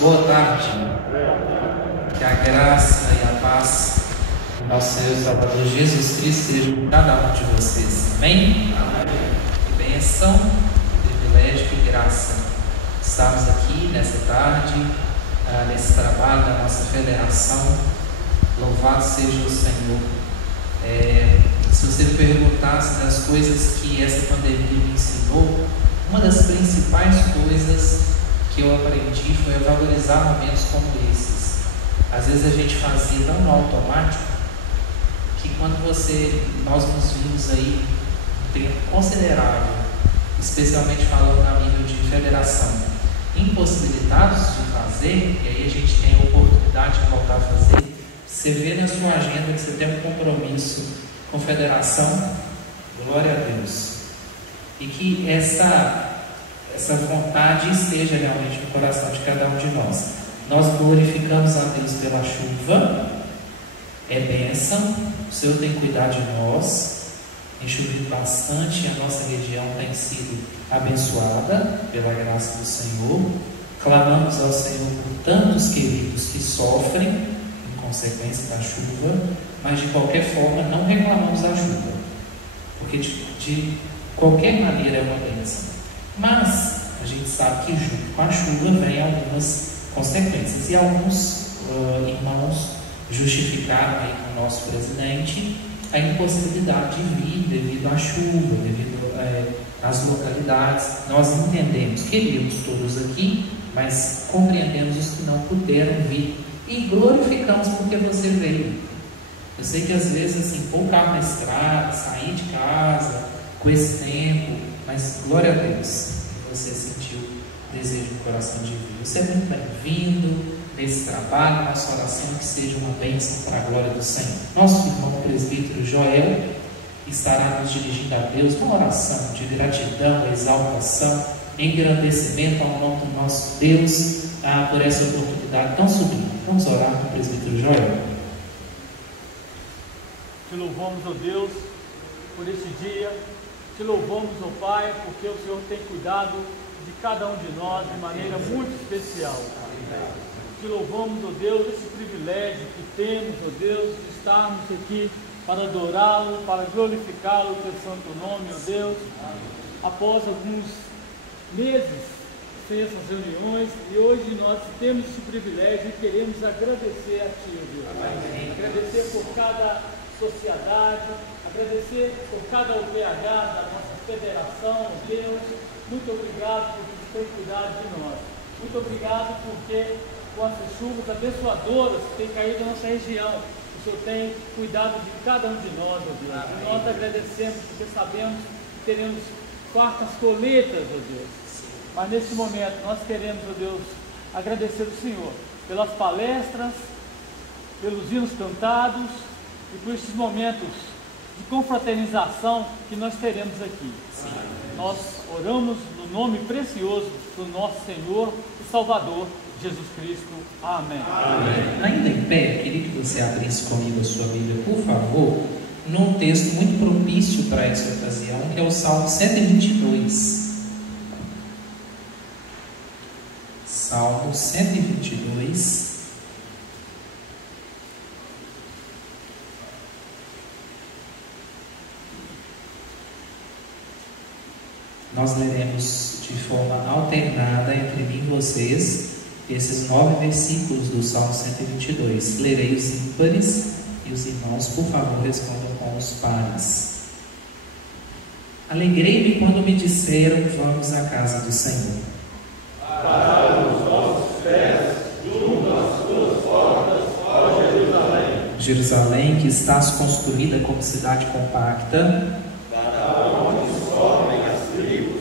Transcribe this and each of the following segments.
Boa tarde. Que a graça e a paz do nosso Senhor e Salvador Jesus Cristo seja com cada um de vocês. Amém? Que bênção, privilégio e graça. Estamos aqui nessa tarde, nesse trabalho da nossa federação. Louvado seja o Senhor. Se você me perguntasse das coisas que essa pandemia me ensinou, uma das principais coisas que eu aprendi foi a valorizar momentos como esses. Às vezes a gente fazia tão no automático que quando nós nos vimos aí um tempo considerável, especialmente falando a nível de federação, impossibilitados de fazer, e aí a gente tem a oportunidade de voltar a fazer. Você vê na sua agenda que você tem um compromisso com a federação, glória a Deus, e que essa vontade esteja realmente no coração de cada um de nós. Nós glorificamos a Deus pela chuva, é bênção, o Senhor tem cuidado de nós, tem chovido bastante, a nossa região tem sido abençoada pela graça do Senhor. Clamamos ao Senhor por tantos queridos que sofrem em consequência da chuva, mas de qualquer forma não reclamamos da chuva, porque de qualquer maneira é uma bênção. Mas a gente sabe que junto com a chuva vem algumas consequências, e alguns irmãos justificaram aí com o nosso presidente a impossibilidade de vir devido à chuva, devido às localidades. Nós entendemos, queríamos todos aqui, mas compreendemos os que não puderam vir e glorificamos porque você veio. Eu sei que às vezes assim, pôr o carro na estrada, sair de casa com esse tempo, mas glória a Deus, você sentiu o desejo do coração de vir. Você é muito bem-vindo nesse trabalho, nossa oração que seja uma bênção para a glória do Senhor. Nosso irmão presbítero Joel estará nos dirigindo a Deus com oração de gratidão, exaltação, engrandecimento ao nome do nosso Deus por essa oportunidade tão sublime. Vamos orar com o presbítero Joel. Te louvamos, ó Deus, por esse dia. Te louvamos, ó Pai, porque o Senhor tem cuidado de cada um de nós de maneira muito especial. Te louvamos, ó Deus, esse privilégio que temos, ó Deus, de estarmos aqui para adorá-lo, para glorificá-lo, o teu santo nome, ó Deus. Após alguns meses sem essas reuniões, e hoje nós temos esse privilégio e queremos agradecer a Ti, ó Deus. Amém. Agradecer por cada sociedade, agradecer por cada OPH da nossa federação, ó Deus. Muito obrigado por ter cuidado de nós. Muito obrigado porque com essas chuvas abençoadoras que têm caído na nossa região, o Senhor tem cuidado de cada um de nós, ó Deus. E nós agradecemos porque sabemos que teremos fartas colheitas, ó Deus. Mas nesse momento nós queremos, ó Deus, agradecer ao Senhor pelas palestras, pelos hinos cantados e por esses momentos de confraternização que nós teremos aqui. Sim. Nós oramos no nome precioso do nosso Senhor e Salvador, Jesus Cristo. Amém. Amém. Ainda em pé, queria que você abrisse comigo a sua Bíblia, por favor, num texto muito propício para essa ocasião, que é o Salmo 122. Salmo 122. Nós leremos de forma alternada entre mim e vocês esses 9 versículos do Salmo 122. Lerei os ímpares e os irmãos, por favor, respondam com os pares. Alegrei-me quando me disseram: vamos à casa do Senhor. Pararam os nossos pés junto às tuas portas, ó Jerusalém. Jerusalém, que estás construída como cidade compacta, para onde sobem as tribos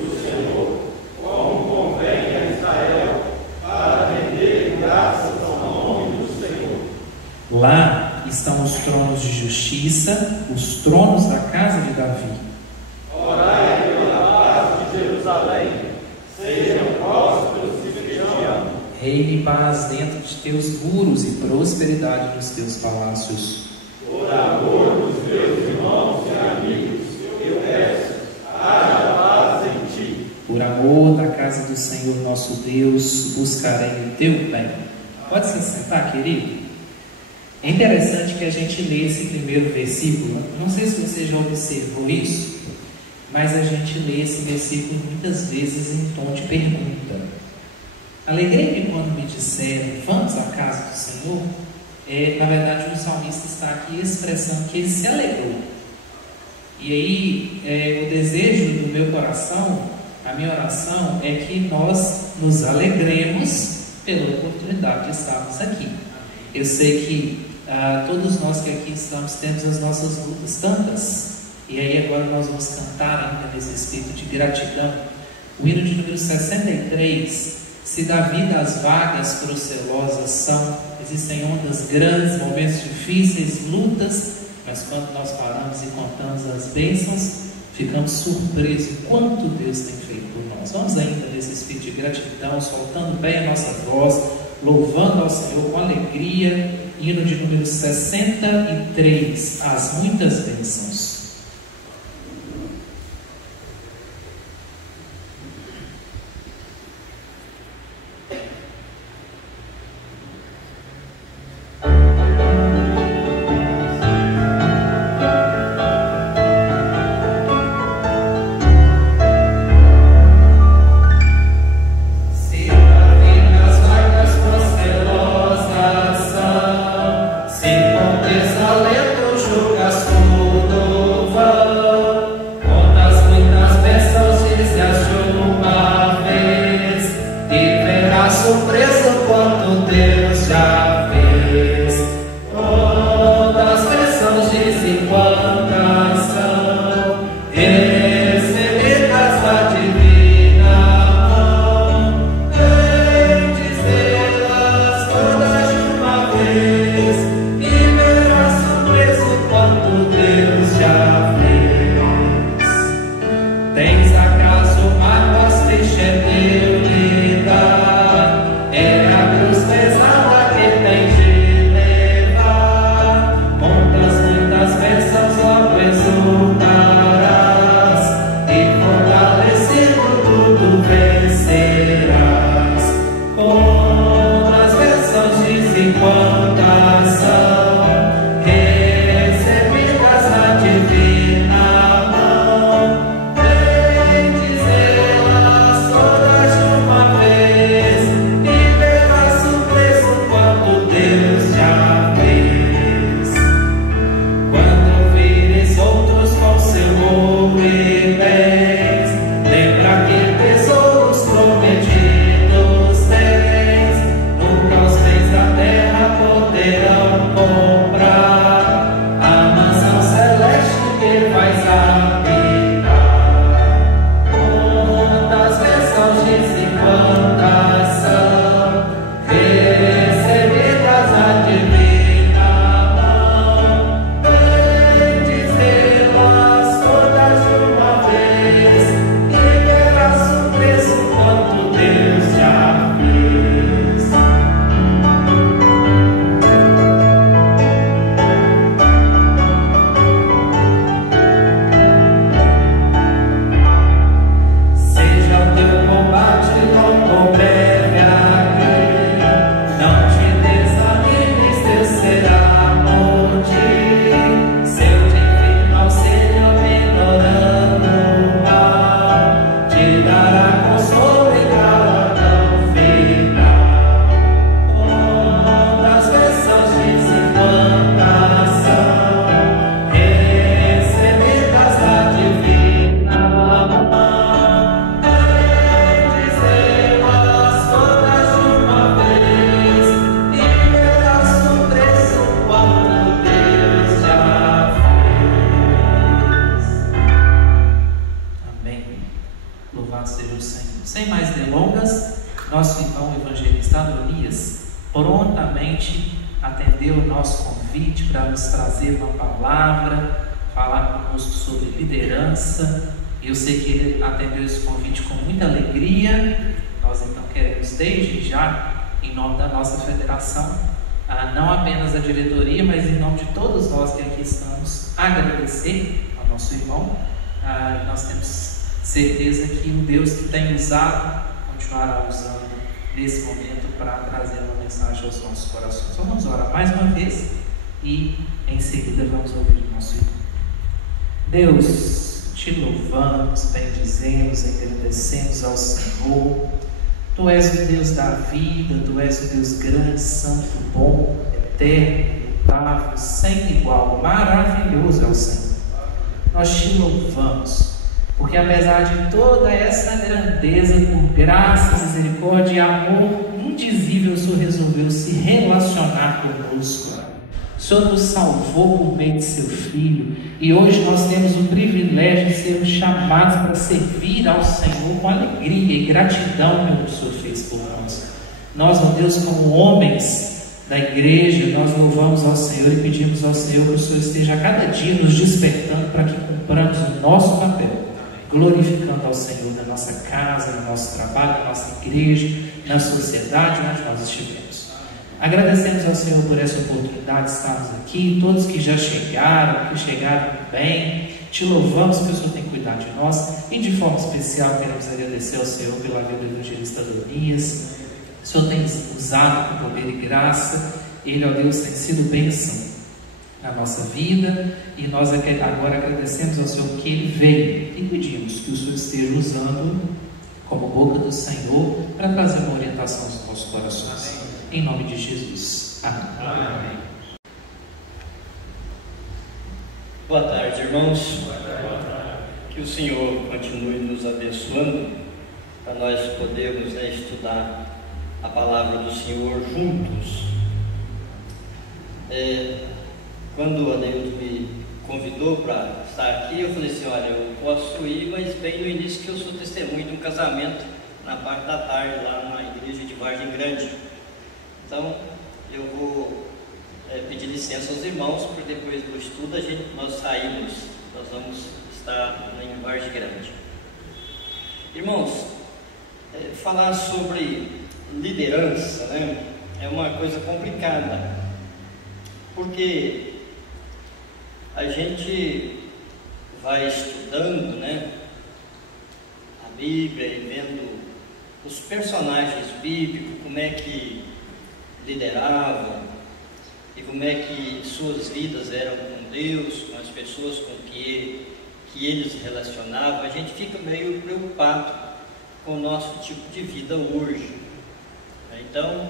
do Senhor, como convém a Israel, para render graças ao nome do Senhor. Lá estão os tronos de justiça, os tronos da casa de Davi. Orai pela paz de Jerusalém, sejam prósperos e que te amam. Reine paz dentro de teus muros e prosperidade nos teus palácios. Por amor dos meus irmãos e amigos, eu peço, haja paz em ti. Por amor da casa casa do Senhor nosso Deus, buscarei o teu bem. Pode se sentar, querido? É interessante que a gente lê esse primeiro versículo. Não sei se você já observou isso, mas a gente lê esse versículo muitas vezes em tom de pergunta. Alegrei-me quando me disseram, vamos à casa do Senhor. Na verdade, o salmista está aqui expressando que ele se alegrou. E aí, o desejo do meu coração, a minha oração é que nós nos alegremos pela oportunidade de estarmos aqui. Eu sei que todos nós que aqui estamos temos as nossas lutas tantas, e aí agora nós vamos cantar ainda nesse espírito de gratidão o hino de número 63. Se da vida as vagas procelosas são, existem ondas grandes, momentos difíceis, lutas, mas quando nós paramos e contamos as bênçãos, ficamos surpresos quanto Deus tem feito por nós. Vamos ainda nesse espírito de gratidão, soltando bem a nossa voz, louvando ao Senhor com alegria. Hino de número 63, as muitas bênçãos. Prontamente atendeu o nosso convite para nos trazer uma palavra, falar conosco sobre liderança. Eu sei que ele atendeu esse convite com muita alegria. Nós então queremos desde já, em nome da nossa federação, não apenas a diretoria, mas em nome de todos nós que aqui estamos, agradecer ao nosso irmão. Nós temos certeza que o Deus que tem usado continuará usando nesse momento para trazer uma mensagem aos nossos corações. Vamos orar mais uma vez e em seguida vamos ouvir o nosso irmão. Deus, te louvamos, bendizemos, agradecemos ao Senhor. Tu és o Deus da vida, Tu és o Deus grande, santo, bom, eterno, imutável, sem igual, maravilhoso é o Senhor. Nós te louvamos, porque apesar de toda essa grandeza, por graça, misericórdia e amor indizível, o Senhor resolveu se relacionar conosco. O Senhor nos salvou por meio de seu Filho, e hoje nós temos o privilégio de sermos chamados para servir ao Senhor com alegria e gratidão pelo que o Senhor fez por nós. Nós, ó Deus, como homens da igreja, nós louvamos ao Senhor e pedimos ao Senhor que o Senhor esteja a cada dia nos despertando para que cumpramos o nosso papel, glorificando ao Senhor na nossa casa, no nosso trabalho, na nossa igreja, na sociedade onde nós estivermos. Agradecemos ao Senhor por essa oportunidade de estarmos aqui, todos que já chegaram, que chegaram bem. Te louvamos que o Senhor tem cuidado de nós, e de forma especial queremos agradecer ao Senhor pela vida do evangelista Adonias. O Senhor tem usado com poder e graça, Ele, ó Deus, tem sido bênção na nossa vida, e nós agora agradecemos ao Senhor que Ele veio, e pedimos que o Senhor esteja usando como boca do Senhor para trazer uma orientação aos nossos corações. Em nome de Jesus. Amém. Amém. Boa tarde, irmãos. Que o Senhor continue nos abençoando para nós podermos estudar a palavra do Senhor juntos. Quando a Deus me convidou para estar aqui, eu falei assim: olha, eu posso ir, mas bem no início, que eu sou testemunho de um casamento na parte da tarde lá na igreja de Vargem Grande. Então, eu vou pedir licença aos irmãos, porque depois do estudo nós saímos, nós vamos estar em Vargem Grande. Irmãos, falar sobre liderança, né, é uma coisa complicada, porque a gente vai estudando, né, a Bíblia e vendo os personagens bíblicos, como é que lideravam e como é que suas vidas eram com Deus, com as pessoas com que eles se relacionavam. A gente fica meio preocupado com o nosso tipo de vida hoje. Então,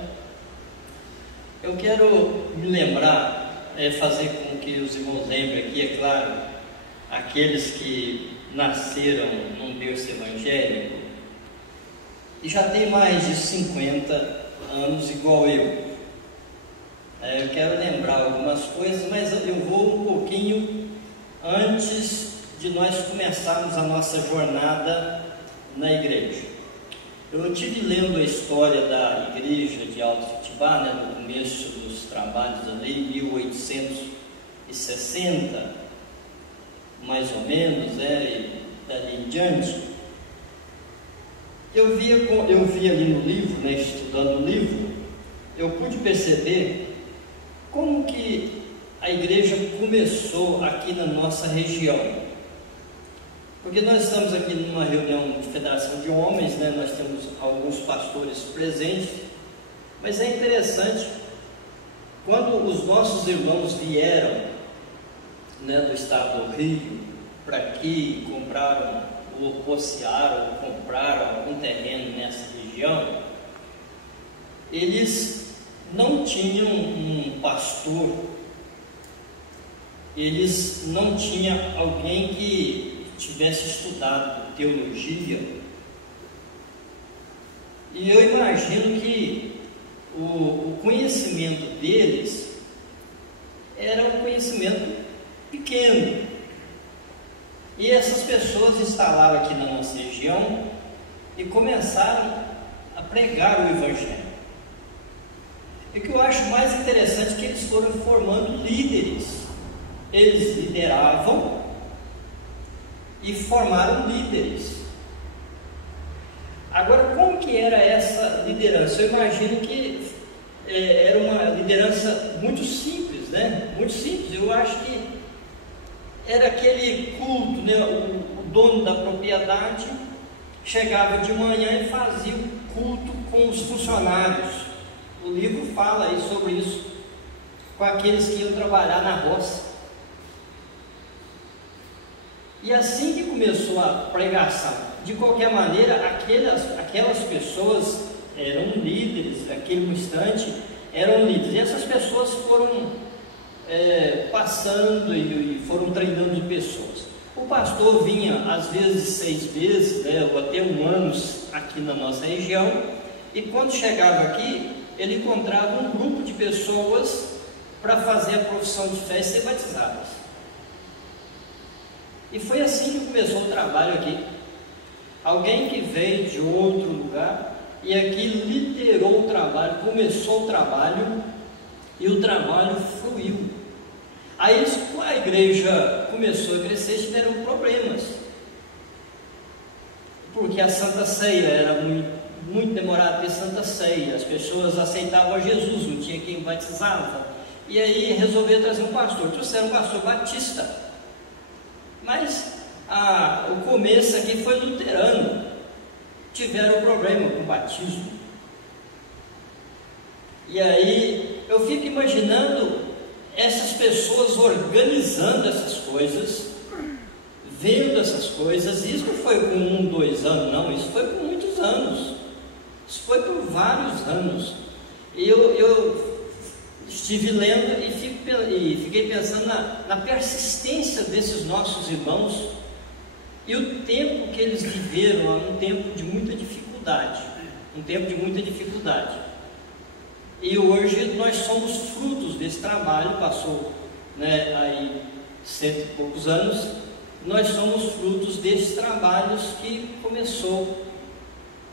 eu quero me lembrar, fazer com que os irmãos lembrem aqui, é claro, aqueles que nasceram num berço evangélico e já tem mais de 50 anos igual eu. Eu quero lembrar algumas coisas, mas eu vou um pouquinho antes de nós começarmos a nossa jornada na igreja. Eu estive lendo a história da igreja de Alto Futibá, né, no começo dos trabalhos ali, 1860, mais ou menos, e dali em diante. Eu vi ali no livro, né, estudando o livro, eu pude perceber como que a igreja começou aqui na nossa região. Porque nós estamos aqui numa reunião de federação de homens, né, nós temos alguns pastores presentes, mas é interessante, quando os nossos irmãos vieram, né, do estado do Rio para aqui, compraram ou possearam, ou compraram algum terreno nessa região, eles não tinham um pastor, eles não tinham alguém que tivesse estudado teologia, e eu imagino que o conhecimento deles era um conhecimento pequeno. E essas pessoas instalaram aqui na nossa região e começaram a pregar o Evangelho. E o que eu acho mais interessante é que eles foram formando líderes. Eles lideravam e formaram líderes. Agora, como que era essa liderança? Eu imagino que era uma liderança muito simples, né? Muito simples. Eu acho que era aquele culto, né? O dono da propriedade chegava de manhã e fazia o culto com os funcionários. O livro fala aí sobre isso, com aqueles que iam trabalhar na roça. E assim que começou a pregação, de qualquer maneira, aquelas pessoas eram líderes, naquele instante eram líderes, e essas pessoas foram passando e foram treinando pessoas. O pastor vinha às vezes 6 vezes, ou até 1 ano aqui na nossa região, e quando chegava aqui, ele encontrava um grupo de pessoas para fazer a profissão de fé e ser batizadas. E foi assim que começou o trabalho aqui. Alguém que veio de outro lugar e aqui liderou o trabalho, começou o trabalho e o trabalho fluiu. Aí a igreja começou a crescer, tiveram problemas, porque a Santa Ceia era muito demorado ter Santa Ceia, as pessoas aceitavam a Jesus, não tinha quem batizava, e aí resolveram trazer um pastor, trouxeram um pastor batista, mas o começo aqui foi luterano, tiveram problema com o batismo. E aí eu fico imaginando essas pessoas organizando essas coisas, vendo essas coisas. Isso não foi com 1, 2 anos, não, isso foi por muitos anos, isso foi por vários anos. Eu estive lendo e fiquei pensando na persistência desses nossos irmãos e o tempo que eles viveram, um tempo de muita dificuldade, E hoje nós somos frutos desse trabalho, passou aí 100 e poucos anos, nós somos frutos desses trabalhos que começou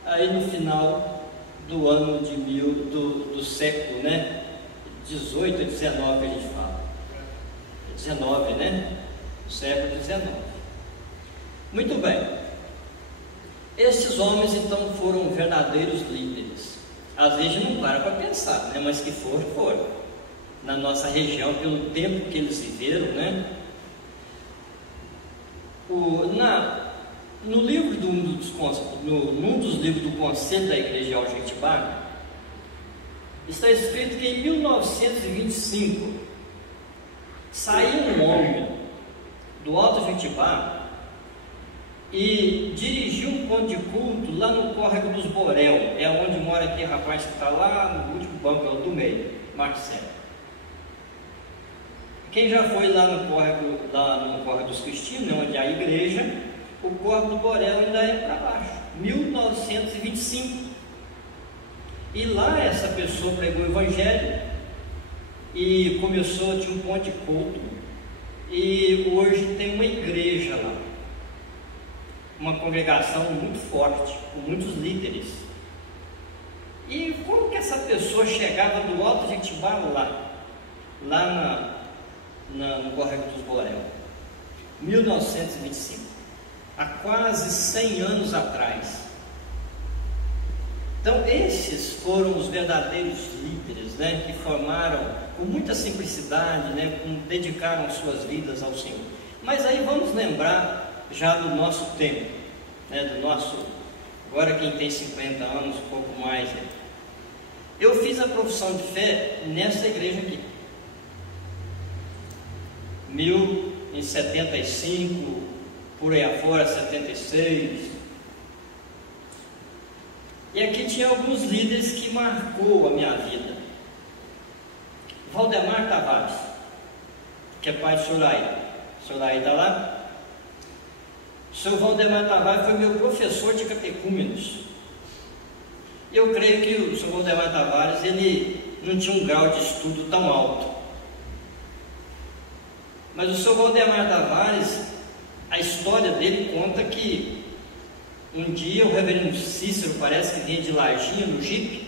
aí no final do ano do século, 18 e 19 a gente fala, 19, o século 19. Muito bem, esses homens então foram verdadeiros líderes. Às vezes não para pensar, mas que foram. Na nossa região, pelo tempo que eles viveram, num dos livros do Conselho da Igreja de Algetibá, está escrito que em 1925 saiu um homem do Alto Jetibá e dirigiu um ponto de culto lá no Córrego dos Borel, é onde mora aquele rapaz que está lá no último banco, é o do meio, Marcelo. Quem já foi lá no Córrego dos Cristinos, onde há a igreja, o Córrego do Borel ainda é para baixo, 1925. E lá essa pessoa pregou o Evangelho e começou, tinha um ponto de culto, e hoje tem uma igreja lá, uma congregação muito forte, com muitos líderes. E como que essa pessoa chegava do Alto Jetibá lá no Córrego dos Borel? 1925, há quase 100 anos atrás. Então esses foram os verdadeiros líderes, que formaram com muita simplicidade, dedicaram suas vidas ao Senhor. Mas aí vamos lembrar já do nosso tempo, agora quem tem 50 anos, um pouco mais. Eu fiz a profissão de fé nessa igreja aqui, em 75, por aí afora, 76. E aqui tinha alguns líderes que marcou a minha vida. Valdemar Tavares, que é pai de Soraí. Soraí está lá? O senhor Valdemar Tavares foi meu professor de catecúmenos. Eu creio que o senhor Valdemar Tavares, ele não tinha um grau de estudo tão alto. Mas o senhor Valdemar Tavares, a história dele conta que um dia o reverendo Cícero, parece que vinha de Larginha no jipe,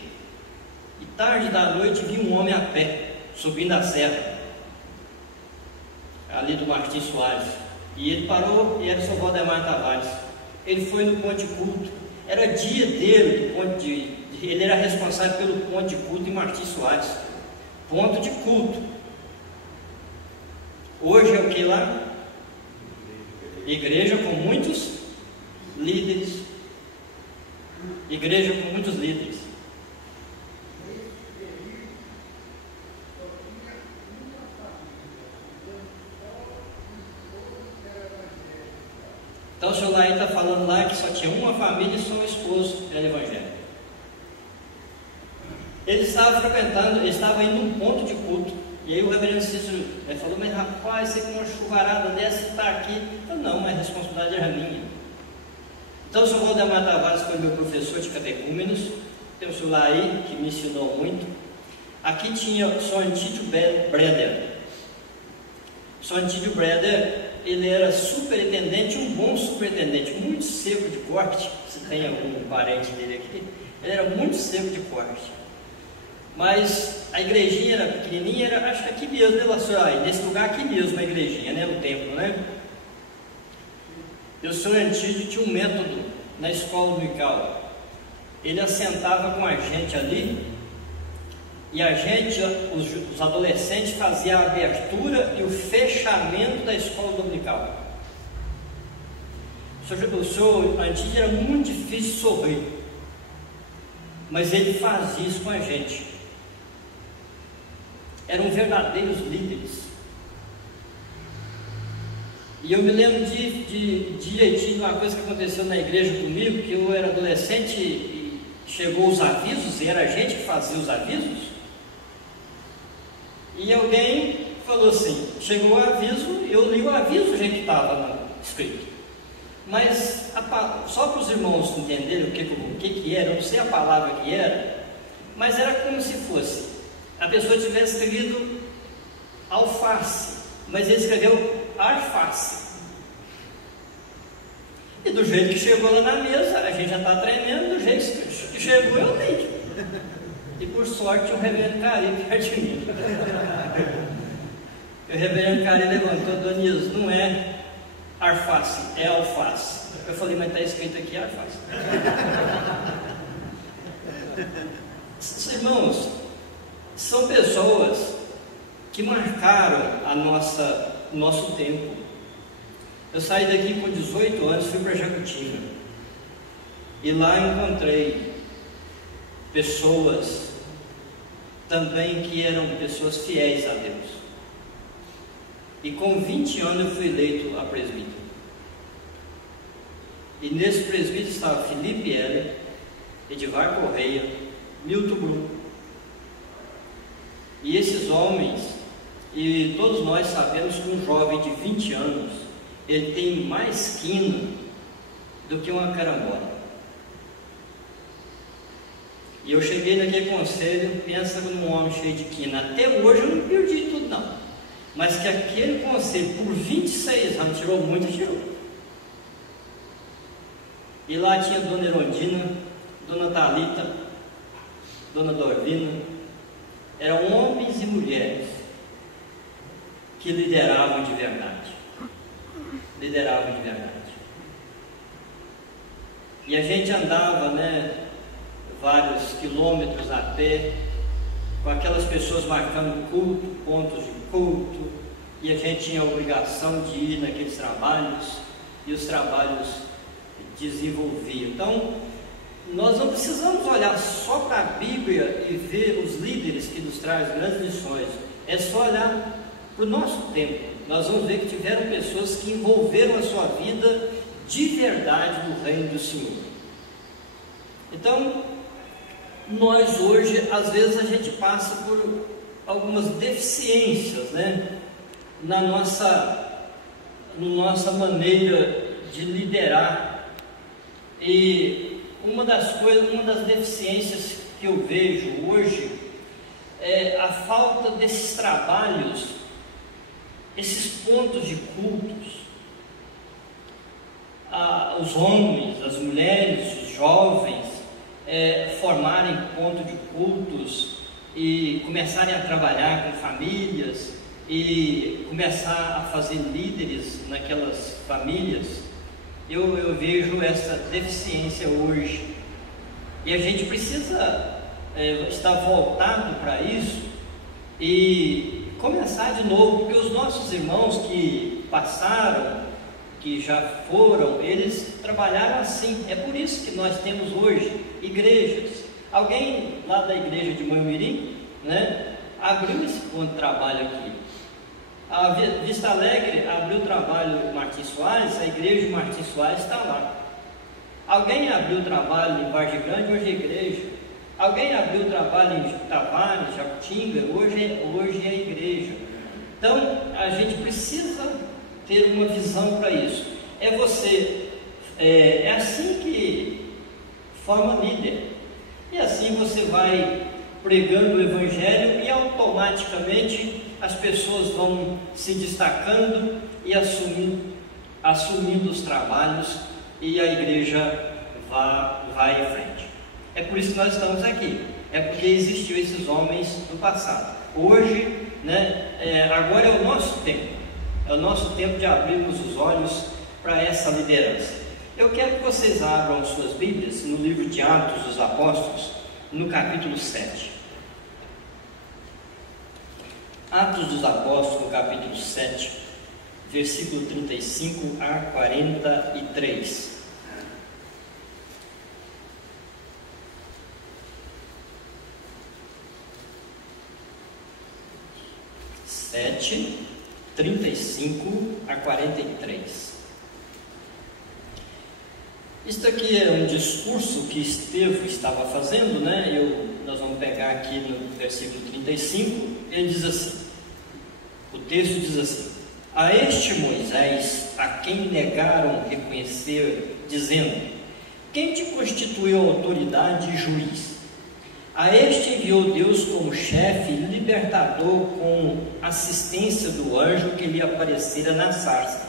e tarde da noite viu um homem a pé, subindo a serra, ali do Martins Soares. E ele parou, e era o senhor Valdemar Tavares. Ele foi no ponto de culto, era dia dele, ele era responsável pelo ponto de culto em Martins Soares, ponto de culto. Hoje é o que lá? Igreja com muitos líderes. igreja com muitos líderes. Então o senhor Laí está falando lá que só tinha uma família e só o esposo era evangélico. Ele estava frequentando, ele estava indo num ponto de culto. E aí o reverendo Cícero falou: mas rapaz, você com uma chuvarada dessa está aqui. Eu falei: não, mas a responsabilidade era minha. Então o senhor Valdemar Tavares foi meu professor de catecúmenos. Tem o senhor Laí, que me ensinou muito. Aqui tinha o senhor Antídio Breder. O senhor Antídio Breder, ele era superintendente, um bom superintendente, muito seco de corte. Se tem algum parente dele aqui, ele era muito seco de corte. Mas a igrejinha era pequenininha, era, acho que aqui mesmo, né, nesse lugar aqui mesmo, a igrejinha, né, o templo, né? E o senhor Antídio tinha um método na escola dominical. Ele assentava com a gente ali, e a gente, os adolescentes, faziam a abertura e o fechamento da escola dominical. O senhor Antídio era muito difícil de sorrir, mas ele fazia isso com a gente. Eram verdadeiros líderes. E eu me lembro de uma coisa que aconteceu na igreja comigo, que eu era adolescente e chegou os avisos, e era a gente que fazia os avisos. E alguém falou assim, chegou o aviso, eu li o aviso, gente, que estava escrito. Mas só para os irmãos entenderem o que era, eu não sei a palavra que era, mas era como se fosse a pessoa tivesse escrevido alface, mas ele escreveu alface. E do jeito que chegou lá na mesa, a gente já está tremendo, do jeito que chegou, eu li. E por sorte o reverendo Cari perto de mim. O reverendo Cari levantou: Donias, não é alface, é alface. Eu falei: mas está escrito aqui alface. Irmãos, são pessoas que marcaram o nosso tempo. Eu saí daqui com 18 anos, fui para Jacutinga, e lá encontrei pessoas também que eram pessoas fiéis a Deus. E com 20 anos eu fui eleito a presbítero. E nesse presbítero estava Felipe Heller, Edivar Correia, Milton Brum. E esses homens, e todos nós sabemos que um jovem de 20 anos, ele tem mais quina do que uma carambola. E eu cheguei naquele conselho, pensa num homem cheio de quina. Até hoje eu não perdi tudo não, mas que aquele conselho por 26 anos tirou muito, tirou. E lá tinha Dona Erondina, Dona Thalita, Dona Dorvina. Eram homens e mulheres que lideravam de verdade. Lideravam de verdade. E a gente andava, vários quilômetros a pé, com aquelas pessoas marcando culto, pontos de culto, e a gente tinha a obrigação de ir naqueles trabalhos, e os trabalhos desenvolviam. Então, nós não precisamos olhar só para a Bíblia e ver os líderes que nos trazem grandes lições. É só olhar para o nosso tempo. Nós vamos ver que tiveram pessoas que envolveram a sua vida de verdade no reino do Senhor. Então, nós hoje, às vezes a gente passa por algumas deficiências, na nossa maneira de liderar. E uma das deficiências que eu vejo hoje é a falta desses trabalhos, esses pontos de cultos. Os homens, as mulheres, os jovens formarem ponto de cultos e começarem a trabalhar com famílias e começar a fazer líderes naquelas famílias. Eu vejo essa deficiência hoje, e a gente precisa estar voltado para isso e começar de novo, porque os nossos irmãos que passaram que já foram, eles trabalharam assim. É por isso que nós temos hoje igrejas. Alguém lá da igreja de Moimirim, né, abriu esse ponto de trabalho aqui. A Vista Alegre abriu o trabalho Martins Soares, a igreja de Martins Soares está lá. Alguém abriu o trabalho em Vargem Grande, hoje é igreja. Alguém abriu o trabalho em Tavares, Jacutinga, hoje é igreja. Então, a gente precisa ter uma visão para isso. É assim que forma líder. E assim você vai pregando o Evangelho e automaticamente as pessoas vão se destacando e assumindo os trabalhos, e a igreja vai em frente. É por isso que nós estamos aqui. É porque existiu esses homens do passado. Hoje, agora é o nosso tempo. É o nosso tempo de abrirmos os olhos para essa liderança. Eu quero que vocês abram suas Bíblias no livro de Atos dos Apóstolos, no capítulo 7. Atos dos Apóstolos, no capítulo 7, versículo 35 a 43. Sete, 35 a 43. Isto aqui é um discurso que Estevão estava fazendo, nós vamos pegar aqui no versículo 35, ele diz assim, o texto diz assim: a este Moisés, a quem negaram reconhecer, dizendo: quem te constituiu autoridade e juiz? A este enviou Deus como chefe e libertador, com assistência do anjo que lhe aparecera na sarça.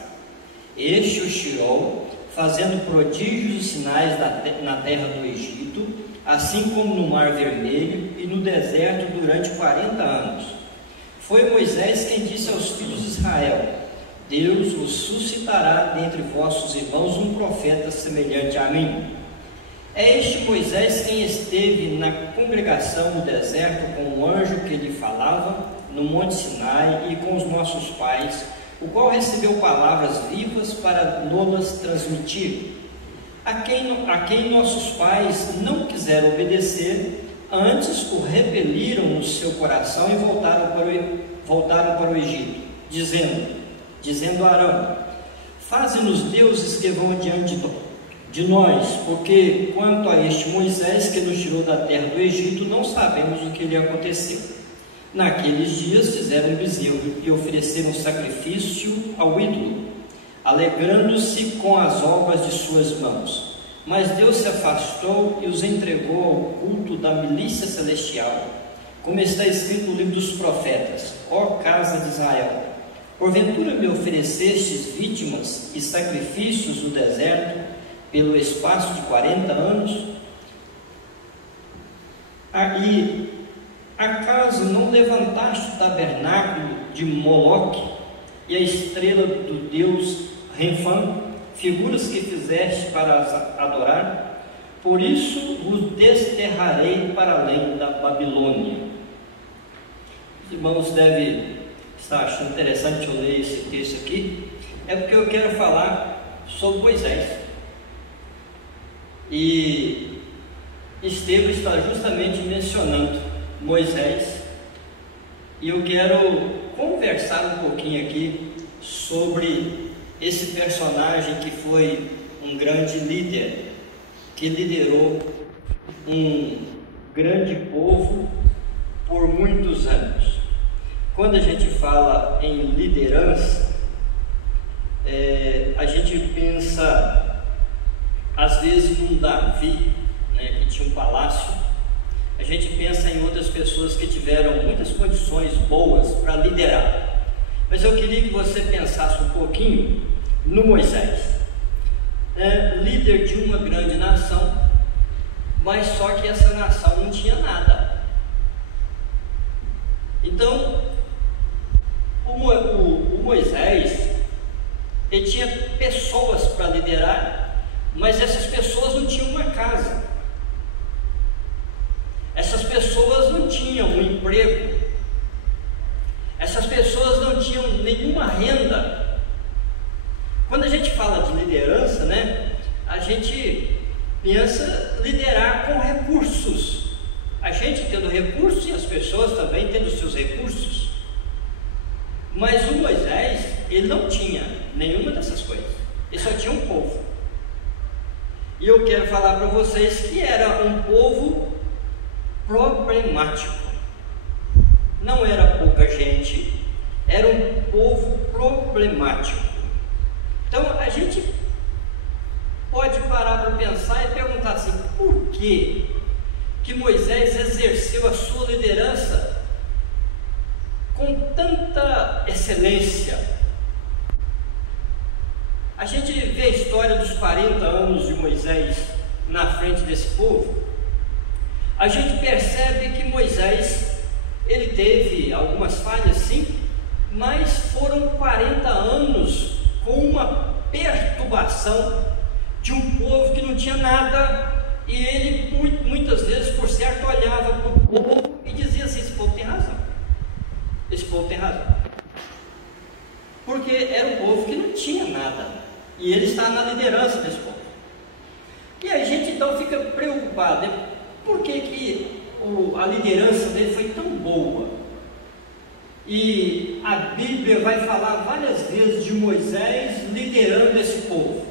Este o tirou, fazendo prodígios e sinais na terra do Egito, assim como no Mar Vermelho e no deserto durante 40 anos. Foi Moisés quem disse aos filhos de Israel: Deus vos suscitará dentre vossos irmãos um profeta semelhante a mim. É este Moisés quem esteve na congregação no deserto com o anjo que lhe falava no Monte Sinai e com os nossos pais, o qual recebeu palavras vivas para nos transmitir, a quem nossos pais não quiseram obedecer, antes o repeliram no seu coração e voltaram para o Egito, dizendo a Arão: faze-nos deuses que vão diante de nós, porque quanto a este Moisés que nos tirou da terra do Egito, não sabemos o que lhe aconteceu. Naqueles dias fizeram um bezerro e ofereceram sacrifício ao ídolo, alegrando-se com as obras de suas mãos. Mas Deus se afastou e os entregou ao culto da milícia celestial, como está escrito no livro dos profetas: ó casa de Israel, porventura me oferecestes vítimas e sacrifícios no deserto pelo espaço de 40 anos? E acaso não levantaste o tabernáculo de Moloque e a estrela do deus Renfã, figuras que fizeste para adorar? Por isso vos desterrarei para além da Babilônia. Os irmãos devem estar achando interessante eu ler esse texto aqui, é porque eu quero falar sobre Moisés. E Estevão está justamente mencionando Moisés, e eu quero conversar um pouquinho aqui sobre esse personagem que foi um grande líder, que liderou um grande povo por muitos anos. Quando a gente fala em liderança, a gente pensa às vezes num Davi, que tinha um palácio. A gente pensa em outras pessoas que tiveram muitas condições boas para liderar, mas eu queria que você pensasse um pouquinho no Moisés, líder de uma grande nação, mas só que essa nação não tinha nada. Então o Moisés, ele tinha pessoas para liderar, mas essas pessoas não tinham uma casa, essas pessoas não tinham um emprego, essas pessoas não tinham nenhuma renda. Quando a gente fala de liderança, né, a gente pensa liderar com recursos. A gente tendo recursos e as pessoas também tendo seus recursos. Mas o Moisés, ele não tinha nenhuma dessas coisas. Ele só tinha um povo. E eu quero falar para vocês que era um povo problemático. Não era pouca gente, era um povo problemático. Então a gente pode parar para pensar e perguntar assim: por que Moisés exerceu a sua liderança com tanta excelência? A gente vê a história dos 40 anos de Moisés na frente desse povo. A gente percebe que Moisés, ele teve algumas falhas, sim, mas foram 40 anos com uma perturbação de um povo que não tinha nada, e ele muitas vezes, por certo, olhava para o povo e dizia assim: esse povo tem razão, esse povo tem razão, porque era um povo que não tinha nada, e ele está na liderança desse povo. E a gente então fica preocupado, né? Por que a liderança dele foi tão boa? E a Bíblia vai falar várias vezes de Moisés liderando esse povo.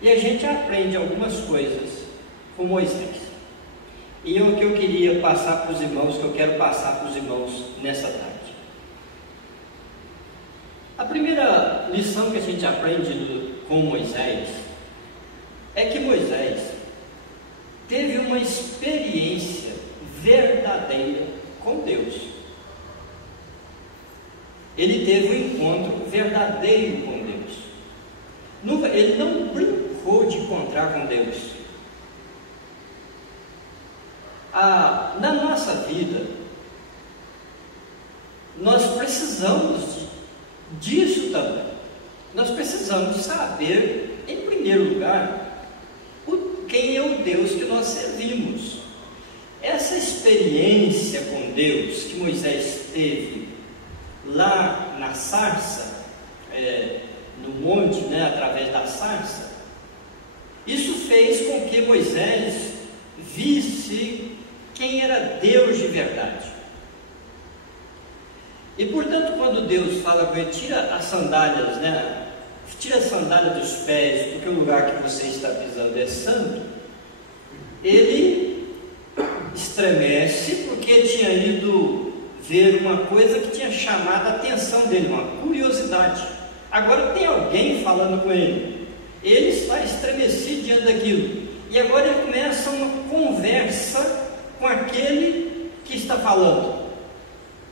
E a gente aprende algumas coisas com Moisés. E é o que eu queria passar para os irmãos, que eu quero passar para os irmãos nessa tarde. A primeira lição que a gente aprende com Moisés é que Moisés teve uma experiência verdadeira com Deus. Ele teve um encontro verdadeiro com Deus. Ele não brincou de encontrar com Deus. Na nossa vida, nós precisamos disso também. Nós precisamos saber, em primeiro lugar, quem é o Deus que nós servimos. Essa experiência com Deus que Moisés teve lá na sarça, no monte, né, através da sarça, isso fez com que Moisés visse quem era Deus de verdade. E portanto, quando Deus fala com ele: tira as sandálias, né? Tira a sandália dos pés, porque o lugar que você está pisando é santo. Ele estremece, porque tinha ido ver uma coisa que tinha chamado a atenção dele, uma curiosidade. Agora tem alguém falando com ele. Ele está estremecido diante daquilo. E agora ele começa uma conversa com aquele que está falando.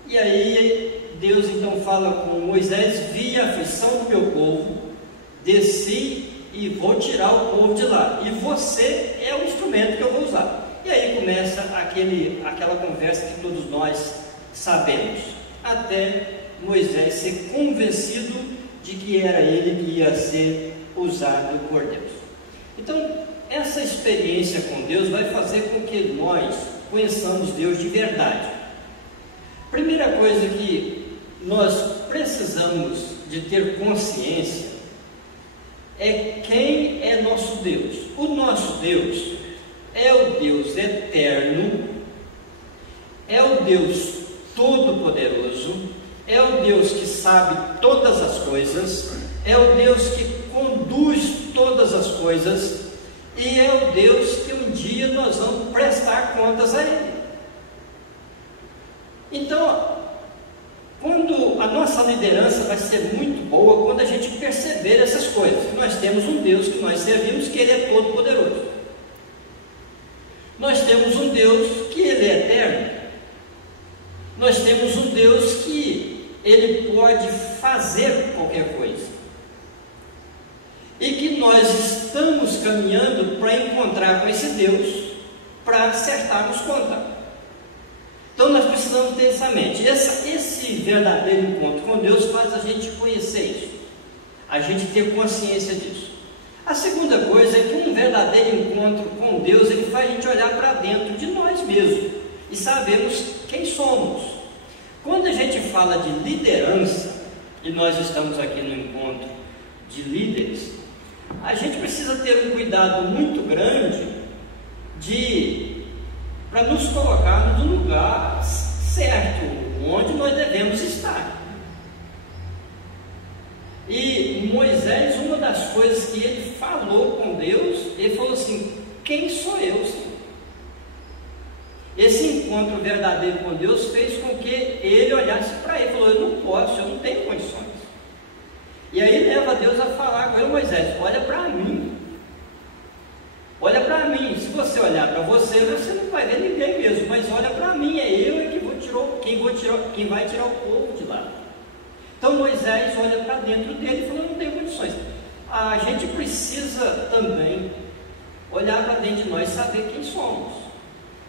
E aí Deus então fala com Moisés: vi a aflição do meu povo, desci e vou tirar o povo de lá, e você é o instrumento que eu vou usar. E aí começa aquela conversa que todos nós sabemos, até Moisés ser convencido de que era ele que ia ser usado por Deus. Então, essa experiência com Deus vai fazer com que nós conheçamos Deus de verdade. Primeira coisa que nós precisamos de ter consciência é quem é nosso Deus. O nosso Deus é o Deus eterno, é o Deus todo-poderoso, é o Deus que sabe todas as coisas, é o Deus que conduz todas as coisas, e é o Deus que um dia nós vamos prestar contas a Ele. Então, quando a nossa liderança vai ser muito boa, quando a gente perceber essas coisas, que nós temos um Deus que nós servimos, que Ele é todo poderoso. Nós temos um Deus que Ele é eterno. Nós temos um Deus que Ele pode fazer qualquer coisa. E que nós estamos caminhando para encontrar com esse Deus, para acertarmos conta. Então nós precisamos ter essa mente. Esse verdadeiro encontro com Deus faz a gente conhecer isso, a gente ter consciência disso. A segunda coisa é que um verdadeiro encontro com Deus, ele faz a gente olhar para dentro de nós mesmos e sabemos quem somos. Quando a gente fala de liderança, e nós estamos aqui no encontro de líderes, a gente precisa ter um cuidado muito grande para nos colocarmos no lugar certo, onde nós devemos estar. E Moisés, uma das coisas que ele falou com Deus, ele falou assim: quem sou eu, Senhor? Esse encontro verdadeiro com Deus fez com que ele olhasse para ele e falou: eu não posso, eu não tenho condições. E aí leva Deus a falar com ele: Moisés, olha para mim. Olha para mim. Se você olhar para você, você não vai ver ninguém mesmo, mas olha para mim, é eu quem vai tirar o povo de lá. Então Moisés olha para dentro dele e falou: não tenho condições. A gente precisa também olhar para dentro de nós e saber quem somos.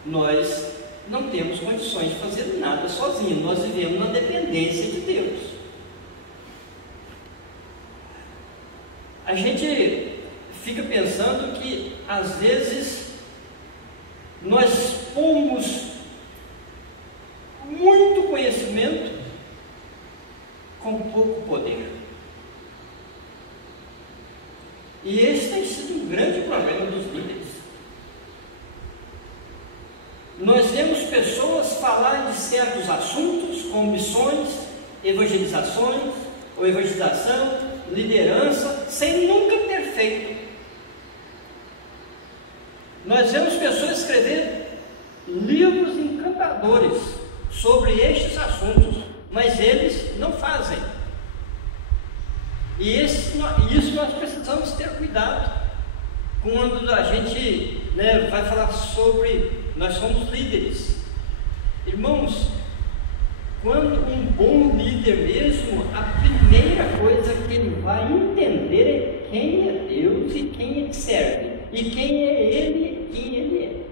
Nós não temos condições de fazer nada sozinhos, nós vivemos na dependência de Deus. A gente fica pensando que às vezes nós pomos muito conhecimento com pouco poder. E esse tem sido um grande problema dos líderes. Nós vemos pessoas falar de certos assuntos, como missões, evangelização, liderança, sem nunca ter feito. Nós vemos pessoas escrever livros encantadores sobre estes assuntos, mas eles não fazem. E isso nós precisamos ter cuidado quando a gente vai falar sobre. Nós somos líderes, irmãos. Quando um bom líder mesmo, a primeira coisa que ele vai entender é quem é Deus e quem ele serve, e quem é ele e quem ele é.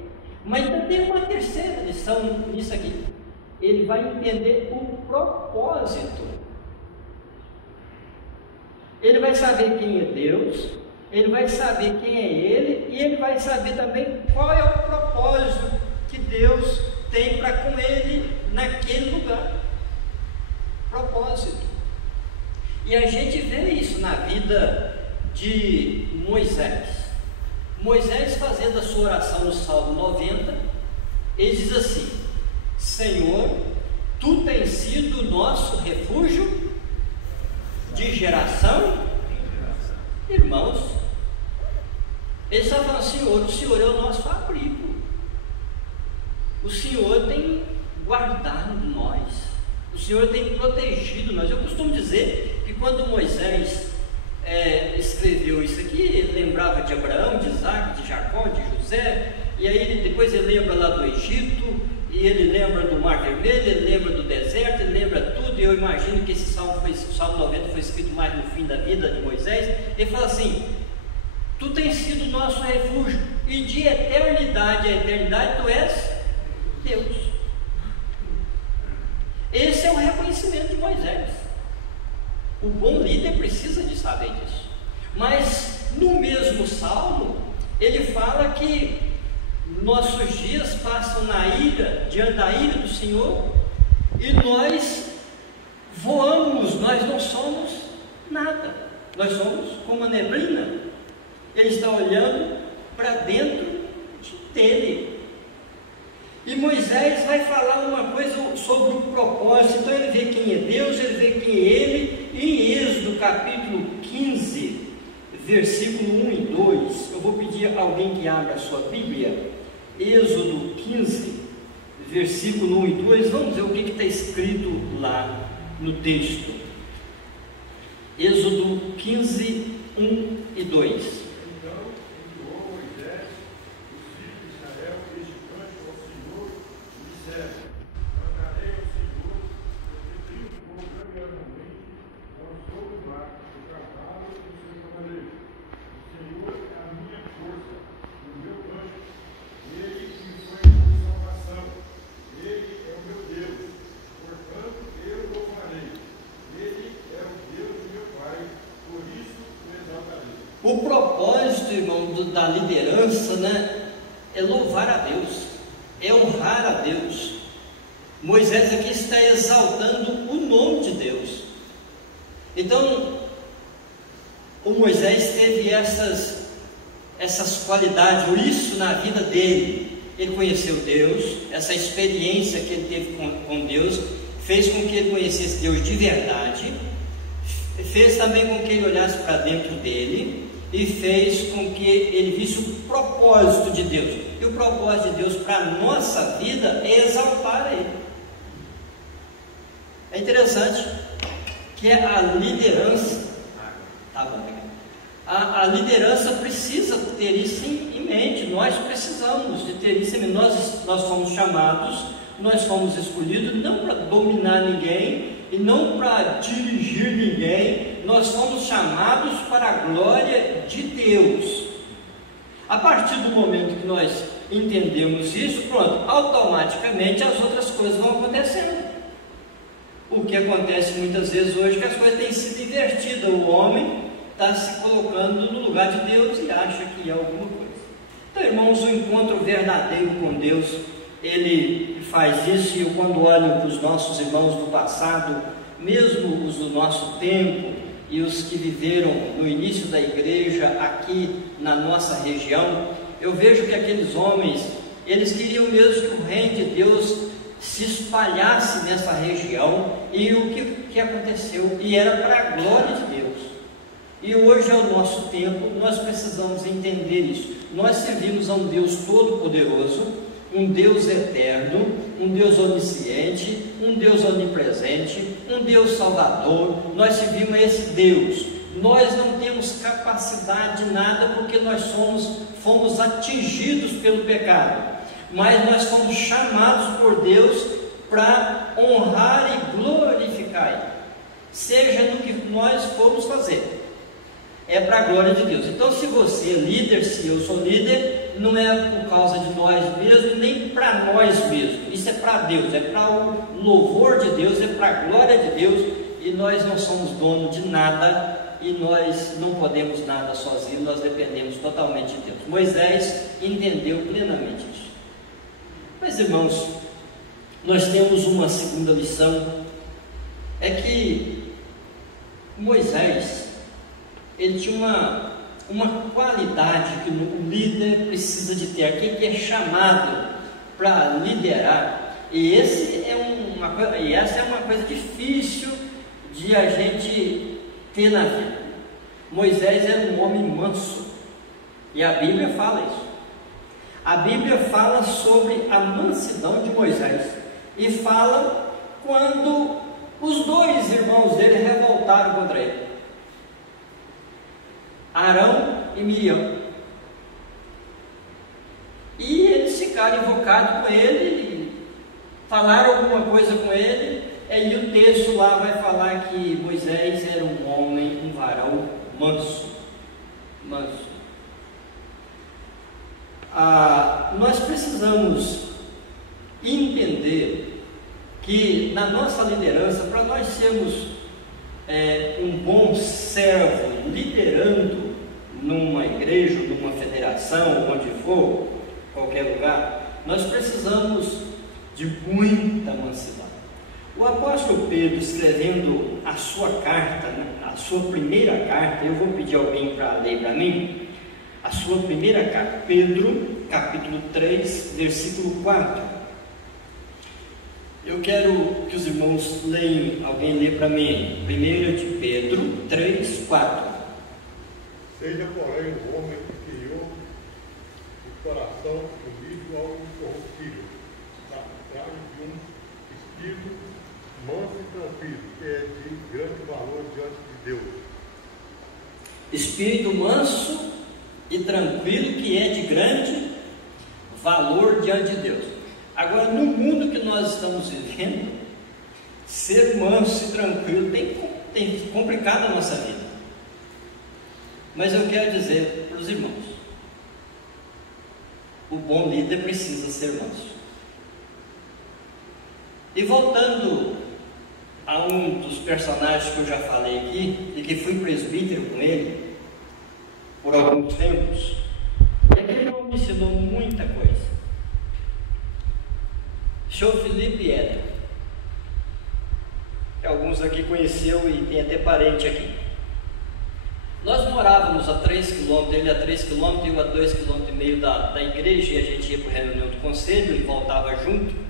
Mas tem uma terceira lição nisso aqui: ele vai entender o propósito. Ele vai saber quem é Deus, ele vai saber quem é ele, e ele vai saber também qual é o propósito que Deus tem para com ele naquele lugar. Propósito. E a gente vê isso na vida de Moisés. Moisés, fazendo a sua oração no Salmo 90, ele diz assim: Senhor, Tu tens sido o nosso refúgio de geração. Irmãos, ele está falando: Senhor, o Senhor é o nosso abrigo, o Senhor tem guardado nós, o Senhor tem protegido nós. Eu costumo dizer que quando Moisés escreveu isso aqui, ele lembrava de Abraão, de Isaac, de Jacó, de José, e aí depois ele lembra lá do Egito, e ele lembra do Mar Vermelho, ele lembra do deserto, ele lembra tudo. E eu imagino que esse Salmo 90 foi escrito mais no fim da vida de Moisés. Ele fala assim: Tu tens sido nosso refúgio, e de eternidade a eternidade Tu és Deus. Esse é o reconhecimento de Moisés. O bom líder precisa de saber disso. Mas no mesmo salmo, ele fala que nossos dias passam diante da ira do Senhor, e nós voamos, nós não somos nada, nós somos como a neblina. Ele está olhando para dentro dele. E Moisés vai falar uma coisa sobre o propósito. Então ele vê quem é Deus, ele vê quem é ele. E em Êxodo capítulo 15, versículo 1 e 2, eu vou pedir a alguém que abra a sua Bíblia. Êxodo 15, versículo 1 e 2, vamos ver o que está escrito lá no texto. Êxodo 15, 1 e 2. O propósito, irmão, da liderança, é louvar a Deus, é honrar a Deus. Moisés aqui está exaltando o nome de Deus. Então, o Moisés teve essas qualidades, ou isso na vida dele. Ele conheceu Deus, essa experiência que ele teve com Deus, fez com que ele conhecesse Deus de verdade, fez também com que ele olhasse para dentro dele, e fez com que ele visse o propósito de Deus. E o propósito de Deus para a nossa vida é exaltar a Ele. É interessante que a liderança, a liderança precisa ter isso em mente. Nós precisamos de ter isso em mente. Nós fomos chamados, nós fomos escolhidos não para dominar ninguém e não para dirigir ninguém. Nós fomos chamados para a glória de Deus. A partir do momento que nós entendemos isso, pronto, automaticamente as outras coisas vão acontecendo. O que acontece muitas vezes hoje é que as coisas têm sido invertidas. O homem está se colocando no lugar de Deus e acha que é alguma coisa. Então, irmãos, o encontro verdadeiro com Deus, ele faz isso. E eu, quando olho para os nossos irmãos do passado, mesmo os do nosso tempo e os que viveram no início da igreja aqui na nossa região, eu vejo que aqueles homens, eles queriam mesmo que o reino de Deus se espalhasse nessa região. E o que aconteceu? E era para a glória de Deus. E hoje é o nosso tempo, nós precisamos entender isso. Nós servimos a um Deus todo-poderoso, um Deus eterno, um Deus onisciente, um Deus onipresente, um Deus salvador. Nós servimos a esse Deus. Nós não temos capacidade de nada, porque nós fomos atingidos pelo pecado, mas nós fomos chamados por Deus para honrar e glorificar Ele, seja no que nós formos fazer, é para a glória de Deus. Então, se você é líder, se eu sou líder, não é por causa de nós mesmos, nem para nós mesmos. Isso é para Deus, é para o louvor de Deus, é para a glória de Deus. E nós não somos donos de nada, e nós não podemos nada sozinhos, nós dependemos totalmente de Deus. Moisés entendeu plenamente isso. Mas, irmãos, nós temos uma segunda lição, é que Moisés, ele tinha uma qualidade que o líder precisa de ter, aquele que é chamado para liderar. E essa é uma coisa difícil de a gente ter na vida. Moisés era um homem manso, e a Bíblia fala isso. A Bíblia fala sobre a mansidão de Moisés, e fala quando os dois irmãos dele revoltaram contra ele, Arão e Miriam, e eles ficaram invocados com ele, falaram alguma coisa com ele, e o texto lá vai falar que Moisés era um homem, um varão manso. Nós precisamos entender que na nossa liderança, para nós sermos um bom servo, liderando numa igreja, numa federação, onde for, qualquer lugar, nós precisamos de muita mansidão. O apóstolo Pedro, escrevendo a sua carta, a sua primeira carta, eu vou pedir alguém para ler para mim, a sua primeira carta, Pedro, capítulo 3, versículo 4. Eu quero que os irmãos leiam, alguém lê para mim, 1 de Pedro 3, 4. Seja, porém, o homem que criou o coração unido ao incorruptível, atrás de um espírito manso e tranquilo, que é de grande valor diante de Deus. Espírito manso e tranquilo, que é de grande valor diante de Deus. Agora, no mundo que nós estamos vivendo, ser manso e tranquilo tem complicado a nossa vida. Mas eu quero dizer para os irmãos, o bom líder precisa ser manso. E voltando a um dos personagens que eu já falei aqui, e que fui presbítero com ele por alguns tempos, ele me ensinou muita coisa. Senhor Felipe Éder, que alguns aqui conheceu e tem até parente aqui. Nós morávamos a 3 quilômetros, ele a 3 quilômetros, eu a 2,5 quilômetros da igreja, e a gente ia para a reunião do conselho e voltava junto.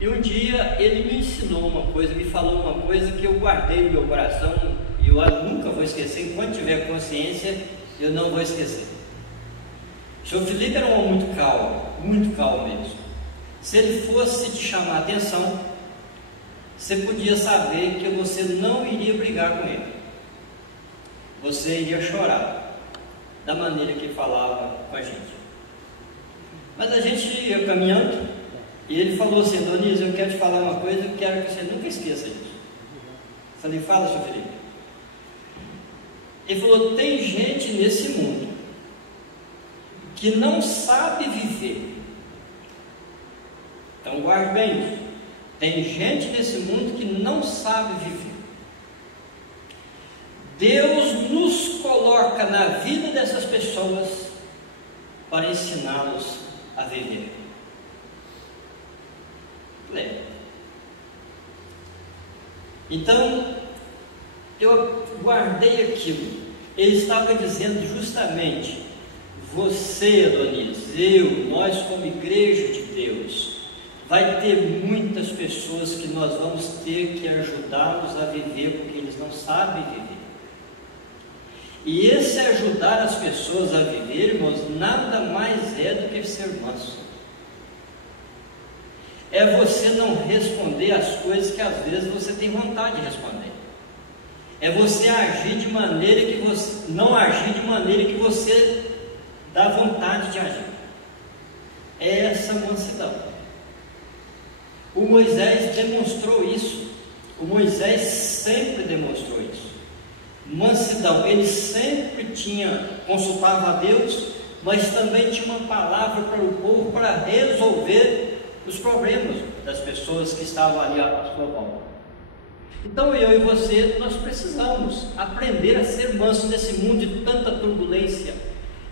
E um dia ele me ensinou uma coisa, me falou uma coisa que eu guardei no meu coração e eu nunca vou esquecer. Enquanto tiver consciência, eu não vou esquecer. O senhor Felipe era um homem muito calmo mesmo. Se ele fosse te chamar a atenção, você podia saber que você não iria brigar com ele. Você iria chorar da maneira que ele falava com a gente. Mas a gente ia caminhando e ele falou assim: Doniz, eu quero te falar uma coisa, eu quero que você nunca esqueça disso. Eu falei: fala, senhor Felipe. Ele falou: tem gente nesse mundo que não sabe viver. Então guarde bem isso. Tem gente nesse mundo que não sabe viver. Deus nos coloca na vida dessas pessoas para ensiná-los a viver. Então, eu guardei aquilo. Ele estava dizendo justamente: você, Adonis, nós como igreja de Deus, vai ter muitas pessoas que nós vamos ter que ajudá-los a viver, porque eles não sabem viver. E esse ajudar as pessoas a viver, irmãos, nada mais é do que ser manso. É você não responder as coisas que às vezes você tem vontade de responder. É você agir de maneira que você não agir de maneira que você dá vontade de agir. É essa mansidão. O Moisés demonstrou isso. O Moisés sempre demonstrou isso. Mansidão. Ele sempre consultava a Deus, mas também tinha uma palavra para o povo para resolver os problemas das pessoas que estavam ali à sua volta. Então eu e você, nós precisamos aprender a ser manso nesse mundo de tanta turbulência.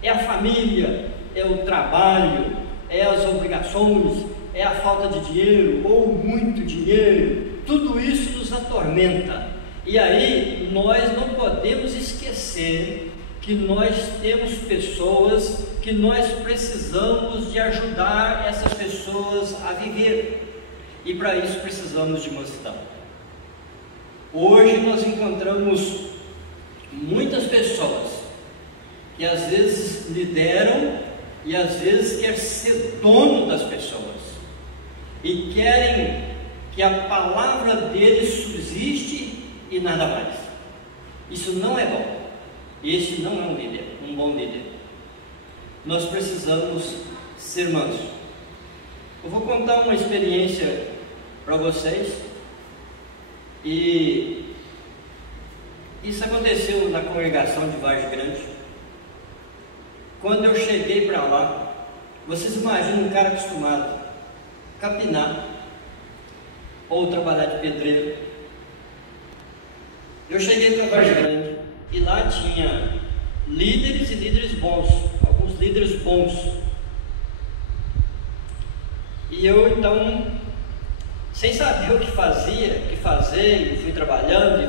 É a família, é o trabalho, é as obrigações, é a falta de dinheiro ou muito dinheiro. Tudo isso nos atormenta. E aí nós não podemos esquecer que nós temos pessoas que nós precisamos de ajudar essas pessoas a viver, e para isso precisamos de mansidão. Hoje nós encontramos muitas pessoas que às vezes lideram e às vezes querem ser dono das pessoas e querem que a palavra deles subsiste e nada mais. Isso não é bom. Este não é um líder, um bom líder. Nós precisamos ser mansos. Eu vou contar uma experiência para vocês. E isso aconteceu na congregação de Vargem Grande. Quando eu cheguei para lá, vocês imaginam um cara acostumado a capinar ou trabalhar de pedreiro. Eu cheguei para Vargem Grande e lá tinha líderes e líderes bons, alguns líderes bons. E eu então, sem saber o que fazer, e fui trabalhando,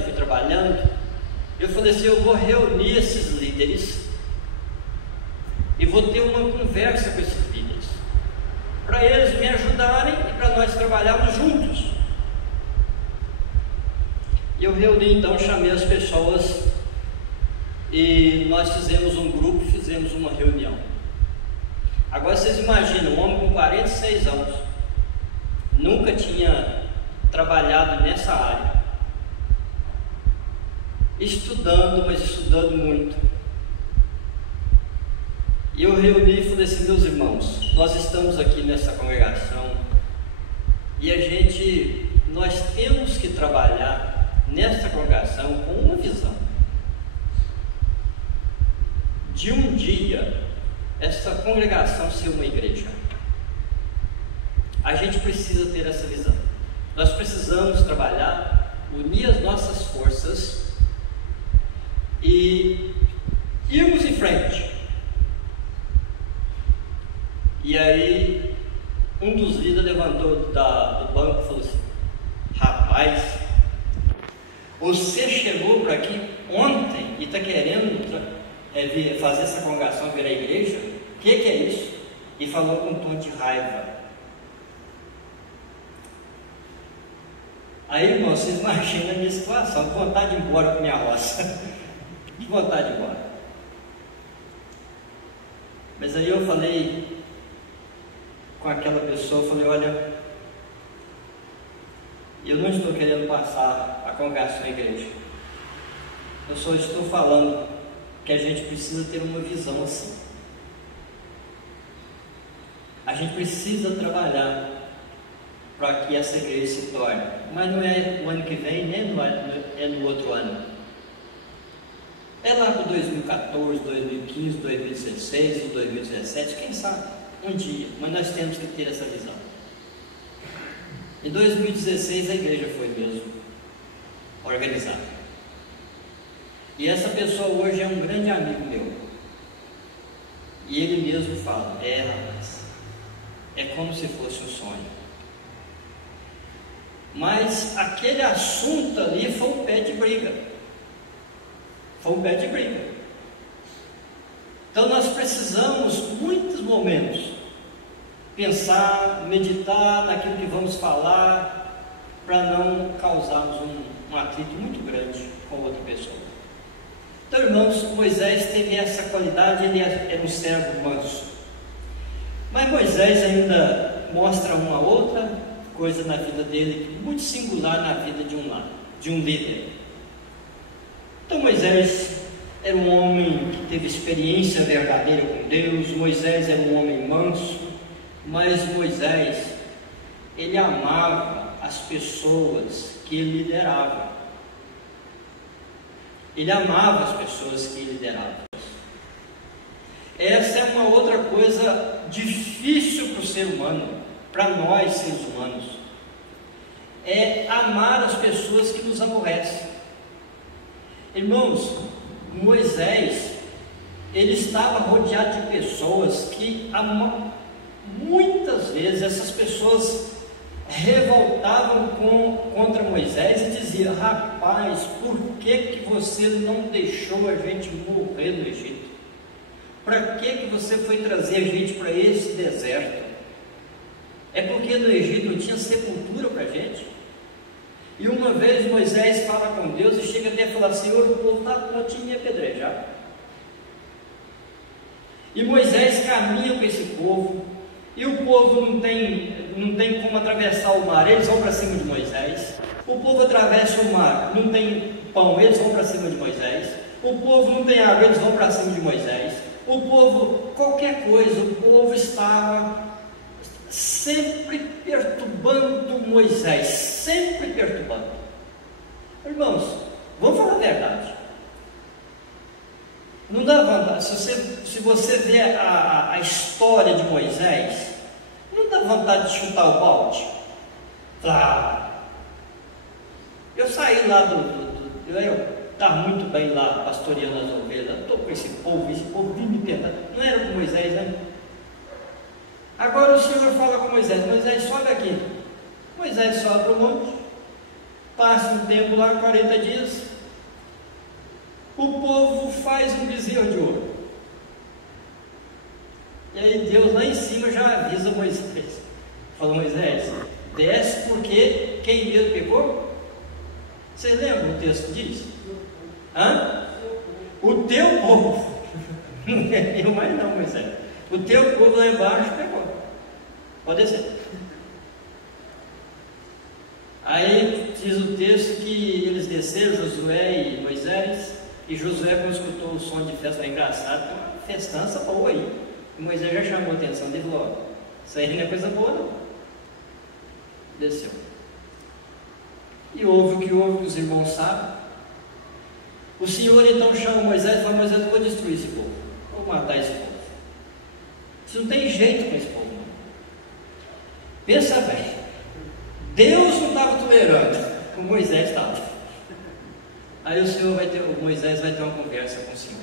eu falei assim: eu vou reunir esses líderes e vou ter uma conversa com esses líderes, para eles me ajudarem e para nós trabalharmos juntos. E eu reuni então, chamei as pessoas e nós fizemos um grupo, fizemos uma reunião. Agora vocês imaginam, um homem com 46 anos, nunca tinha trabalhado nessa área, estudando, mas estudando muito. E eu reuni e falei assim: meus irmãos, nós estamos aqui nessa congregação e nós temos que trabalhar nessa congregação com uma visão de um dia essa congregação ser uma igreja. A gente precisa ter essa visão. Nós precisamos trabalhar, unir as nossas forças e irmos em frente. E aí um dos líderes levantou do banco e falou assim: rapaz, você chegou por aqui ontem homem e está querendo fazer essa congregação virar igreja? O que é isso? E falou com um tom de raiva. Aí, irmão, vocês imaginam a minha situação, de vontade de ir embora com minha roça, de vontade de ir embora. Mas aí eu falei com aquela pessoa, eu falei, olha, eu não estou querendo passar a congregação à igreja, eu só estou falando que a gente precisa ter uma visão assim. A gente precisa trabalhar para que essa igreja se torne, mas não é no ano que vem, nem é no outro ano. É lá para 2014, 2015, 2016, 2017, quem sabe, um dia, mas nós temos que ter essa visão. Em 2016 a igreja foi mesmo organizada. E essa pessoa hoje é um grande amigo meu. E ele mesmo fala, rapaz, é como se fosse um sonho. Mas aquele assunto ali foi um pé de briga. Foi um pé de briga. Então nós precisamos, muitos momentos, pensar, meditar naquilo que vamos falar, para não causarmos um atrito muito grande com outra pessoa. Então, irmãos, Moisés teve essa qualidade, ele era um servo manso. Mas Moisés ainda mostra uma outra coisa na vida dele, muito singular na vida de um líder. Então Moisés era um homem que teve experiência verdadeira com Deus, Moisés era um homem manso, mas Moisés, ele amava as pessoas que ele liderava. Ele amava as pessoas que ele liderava. Essa é uma outra coisa difícil para o ser humano, para nós seres humanos, é amar as pessoas que nos aborrecem. Irmãos, Moisés, ele estava rodeado de pessoas que muitas vezes essas pessoas revoltavam contra Moisés e diziam, rapaz, por que você não deixou a gente morrer no Egito? Para que você foi trazer a gente para esse deserto? É porque no Egito não tinha sepultura para a gente? E uma vez Moisés fala com Deus e chega até a falar, Senhor, o povo está a ponto de me apedrejar. E Moisés caminha com esse povo, e o povo não tem como atravessar o mar, eles vão para cima de Moisés. O povo atravessa o mar, não tem pão, eles vão para cima de Moisés. O povo não tem água, eles vão para cima de Moisés. O povo, qualquer coisa, o povo estava sempre perturbando Moisés, sempre perturbando. Irmãos, vamos falar a verdade. Não dá vontade, se você vê a história de Moisés, não dá vontade de chutar o balde? Claro. Eu saí lá eu estava muito bem lá, pastoreando as ovelhas, estou com esse povo vindo me tentar. Não era com Moisés, né? Agora o Senhor fala com Moisés, Moisés, sobe aqui. Moisés sobe para o monte, passa um tempo lá, 40 dias, o povo faz um bezerro de ouro. E aí Deus lá em cima já avisa Moisés, fala, Moisés, desce porque quem mesmo pegou? Vocês lembram o texto que diz? O teu povo, não é eu mais não, Moisés, o teu povo lá embaixo pegou, pode descer. Aí diz o texto que eles desceram, Josué e Moisés, e Josué, quando escutou o som de festa, foi engraçado, tem uma festança boa aí. E Moisés já chamou a atenção dele, falou, isso aí não é coisa boa não. Desceu. E houve o que houve, que os irmãos sabem. O Senhor então chama Moisés e fala, Moisés, eu vou destruir esse povo, vou matar esse povo. Isso não tem jeito com esse povo não. Pensa bem, Deus não estava tolerando, o Moisés estava. Aí o Moisés vai ter uma conversa com o Senhor.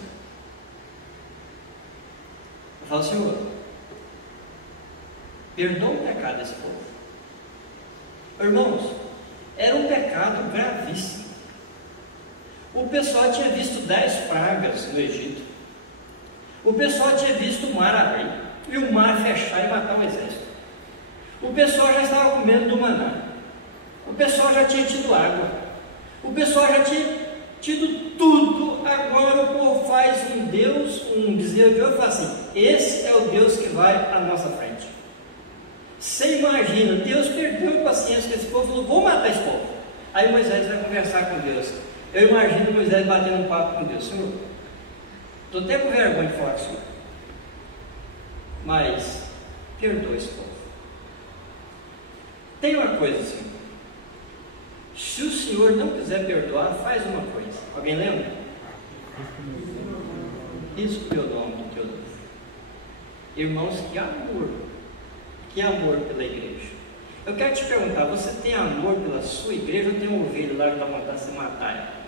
Eu falo, Senhor, perdoa o pecado desse povo. Irmãos, era um pecado gravíssimo. O pessoal tinha visto 10 pragas no Egito. O pessoal tinha visto o mar abrir e o mar fechar e matar o exército. O pessoal já estava comendo do maná. O pessoal já tinha tido água. O pessoal já tinha tido tudo. Agora o povo faz um Deus, um bezerro de ouro, e fala assim: esse é o Deus que vai à nossa frente. Você imagina, Deus perdeu a paciência com esse povo, falou: vou matar esse povo. Aí Moisés vai conversar com Deus. Eu imagino Moisés batendo um papo com Deus: Senhor, estou até com vergonha de falar com o Senhor, mas perdoa esse povo. Tem uma coisa assim: se o Senhor não quiser perdoar, faz uma coisa. Alguém lembra? Risco meu nome do teu Deus. Irmãos, que amor pela igreja. Eu quero te perguntar: você tem amor pela sua igreja ou tem uma ovelha lá que está mandando se matar ela?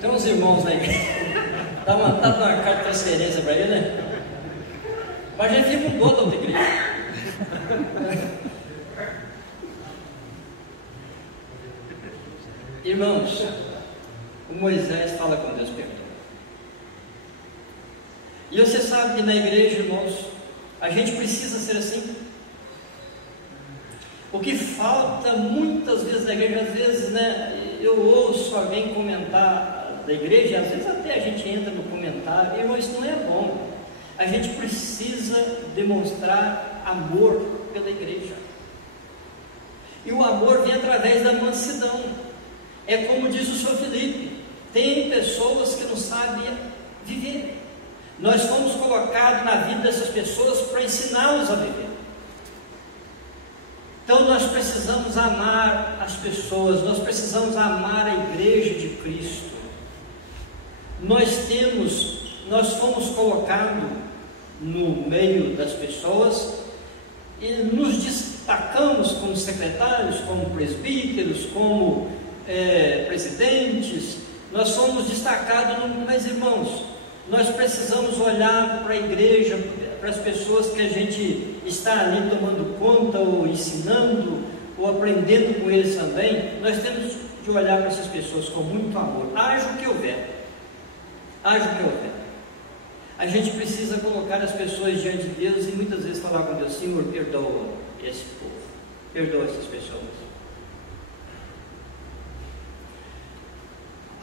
Tem uns irmãos na igreja, está mandando uma carta de transferência para ele, né? Mas a gente fica com dó da outra igreja. Irmãos, o Moisés fala com Deus: perdoa. E você sabe que na igreja, irmãos, a gente precisa ser assim. O que falta muitas vezes na igreja, às vezes, né, eu ouço alguém comentar da igreja, às vezes até a gente entra no comentário, irmão, isso não é bom. A gente precisa demonstrar amor pela igreja. E o amor vem através da mansidão. É como diz o Sr. Felipe: tem pessoas que não sabem viver. Nós fomos colocados na vida dessas pessoas para ensiná-los a viver. Então nós precisamos amar as pessoas, nós precisamos amar a igreja de Cristo. Nós fomos colocados no meio das pessoas e nos destacamos como secretários, como presbíteros, como presidentes. Nós somos destacados, mas irmãos, nós precisamos olhar para a igreja, para as pessoas que a gente está ali tomando conta, ou ensinando, ou aprendendo com eles também. Nós temos de olhar para essas pessoas com muito amor, haja o que houver, haja o que houver. A gente precisa colocar as pessoas diante de Deus e muitas vezes falar com Deus: Senhor, perdoa esse povo, perdoa essas pessoas.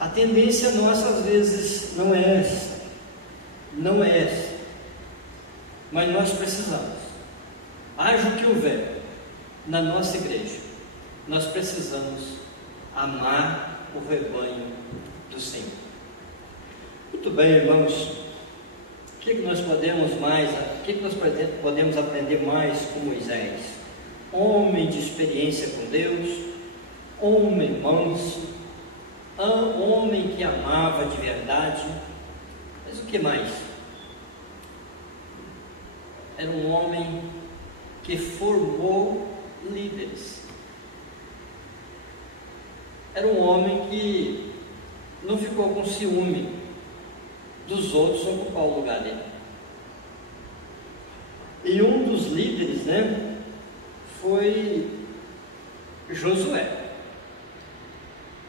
A tendência nossa às vezes não é essa, mas nós precisamos, haja o que houver na nossa igreja, nós precisamos amar o rebanho do Senhor. Muito bem, irmãos, o que nós podemos aprender mais com Moisés? Homem de experiência com Deus, homem manso, homem que amava de verdade. Mas o que mais? Era um homem que formou líderes. Era um homem que não ficou com ciúme dos outros ocupar o lugar dele. E um dos líderes, né, foi Josué.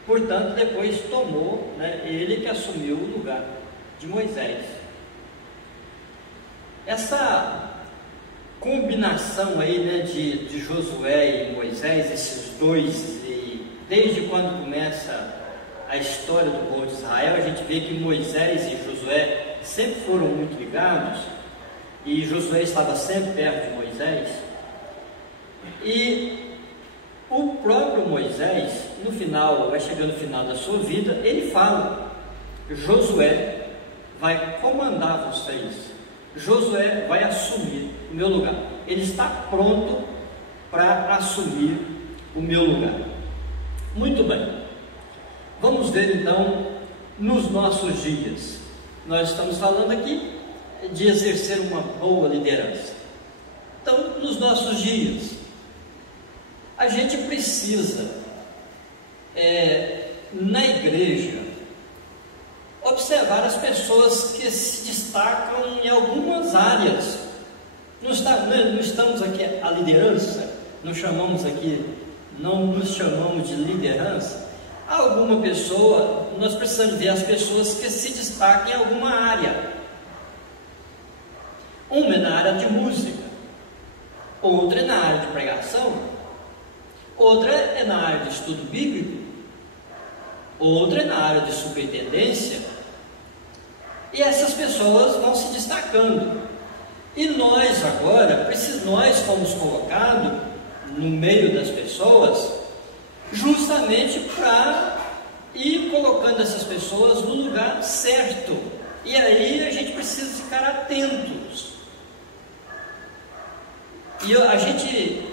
Portanto, depois tomou, né, ele que assumiu o lugar de Moisés. Essa combinação aí, né, de Josué e Moisés, esses dois, e desde quando começa a história do povo de Israel, a gente vê que Moisés e Josué sempre foram muito ligados, e Josué estava sempre perto de Moisés. E o próprio Moisés, no final, vai chegando no final da sua vida, ele fala: Josué vai comandar vocês, Josué vai assumir o meu lugar, ele está pronto para assumir o meu lugar. Muito bem, vamos ver então nos nossos dias. Nós estamos falando aqui de exercer uma boa liderança. Então, nos nossos dias, a gente precisa, na igreja, observar as pessoas que se destacam em algumas áreas. Não estamos aqui a liderança, não chamamos aqui, não nos chamamos de liderança, alguma pessoa, nós precisamos ver as pessoas que se destacam em alguma área. Uma é na área de música, outra é na área de pregação, outra é na área de estudo bíblico, outra é na área de superintendência, e essas pessoas vão se destacando. E nós agora, nós fomos colocados no meio das pessoas, justamente para ir colocando essas pessoas no lugar certo. E aí a gente precisa ficar atentos. E a gente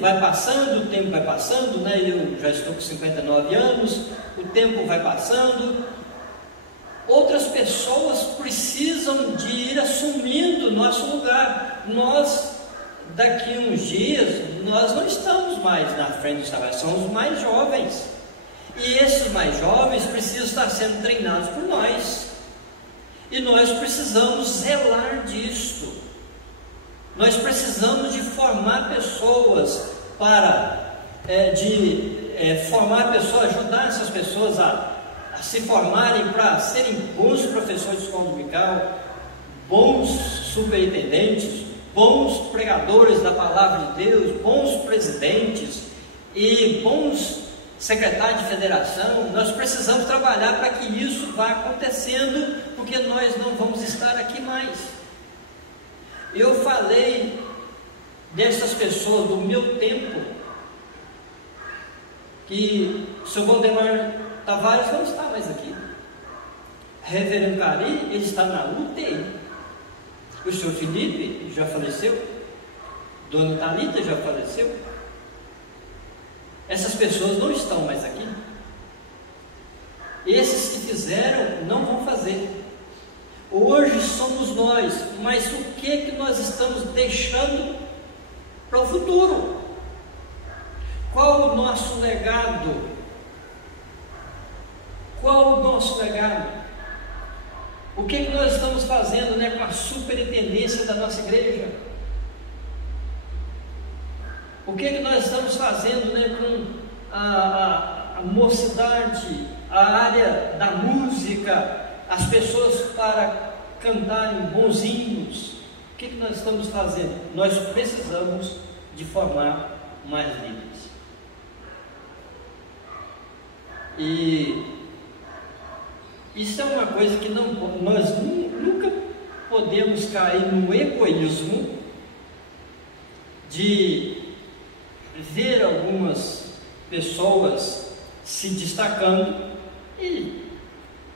vai passando, o tempo vai passando, né? Eu já estou com 59 anos, o tempo vai passando. Outras pessoas precisam de ir assumindo nosso lugar. Nós, daqui a uns dias, nós não estamos mais na frente dos trabalhos, somos mais jovens. E esses mais jovens precisam estar sendo treinados por nós. E nós precisamos zelar disto. Nós precisamos de formar pessoas formar pessoas, ajudar essas pessoas a se formarem para serem bons professores de escola dominical, bons superintendentes, bons pregadores da palavra de Deus, bons presidentes e bons secretários de federação. Nós precisamos trabalhar para que isso vá acontecendo, porque nós não vamos estar aqui mais. Eu falei dessas pessoas do meu tempo, que o Sr. Valdemar Tavares não está mais aqui. Reverendo Cari, ele está na UTI. O Sr. Felipe já faleceu. Dona Thalita já faleceu. Essas pessoas não estão mais aqui. Esses que fizeram não vão fazer. Hoje somos nós, mas o que nós estamos deixando para o futuro? Qual o nosso legado? Qual o nosso legado? O que nós estamos fazendo, né, com a superintendência da nossa igreja? O que nós estamos fazendo, né, com a mocidade, a área da música, as pessoas para cantarem bons hinos? O que nós estamos fazendo? Nós precisamos de formar mais líderes. E isso é uma coisa que nós nunca podemos cair no egoísmo de ver algumas pessoas se destacando e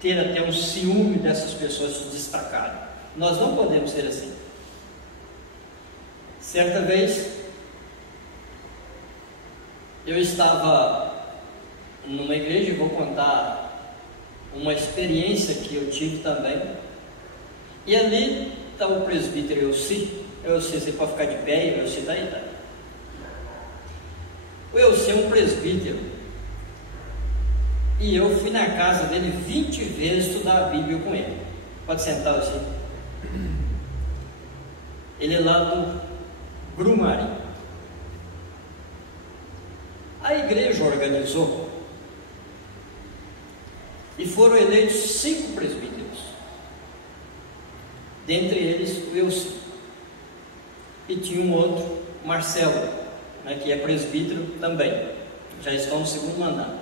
ter até um ciúme dessas pessoas se destacarem. Nós não podemos ser assim. Certa vez eu estava numa igreja, vou contar uma experiência que eu tive também, e ali está o presbítero Elci. Você pode ficar de pé, Elci está aí, tá? O Elci é um presbítero, e eu fui na casa dele 20 vezes estudar a Bíblia com ele. Pode sentar, Elci. Ele é lá do Grumari. A igreja organizou e foram eleitos 5 presbíteros, dentre eles o Elci, e tinha um outro, Marcelo, né, que é presbítero também, já estão no 2º mandato.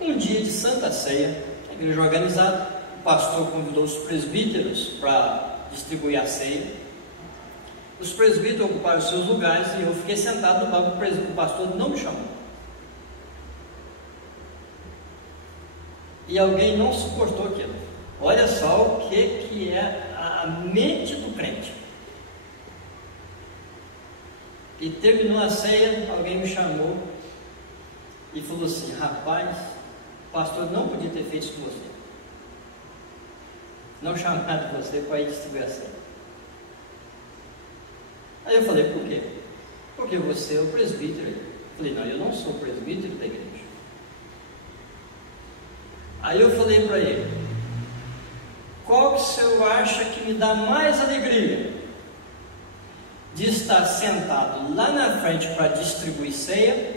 Um dia de Santa Ceia, a igreja organizada, o pastor convidou os presbíteros para distribuir a ceia. Os presbíteros ocuparam os seus lugares e eu fiquei sentado no banco. O pastor não me chamou. E alguém não suportou aquilo. Olha só o que é a mente do crente. E terminou a ceia, alguém me chamou e falou assim: rapaz, o pastor não podia ter feito isso com você. Não chamado você para ir distribuir a ceia. Aí eu falei: por quê? Porque você é o presbítero. Eu falei: não, eu não sou presbítero da igreja. Aí eu falei para ele: qual que o senhor acha que me dá mais alegria? de estar sentado lá na frente para distribuir ceia,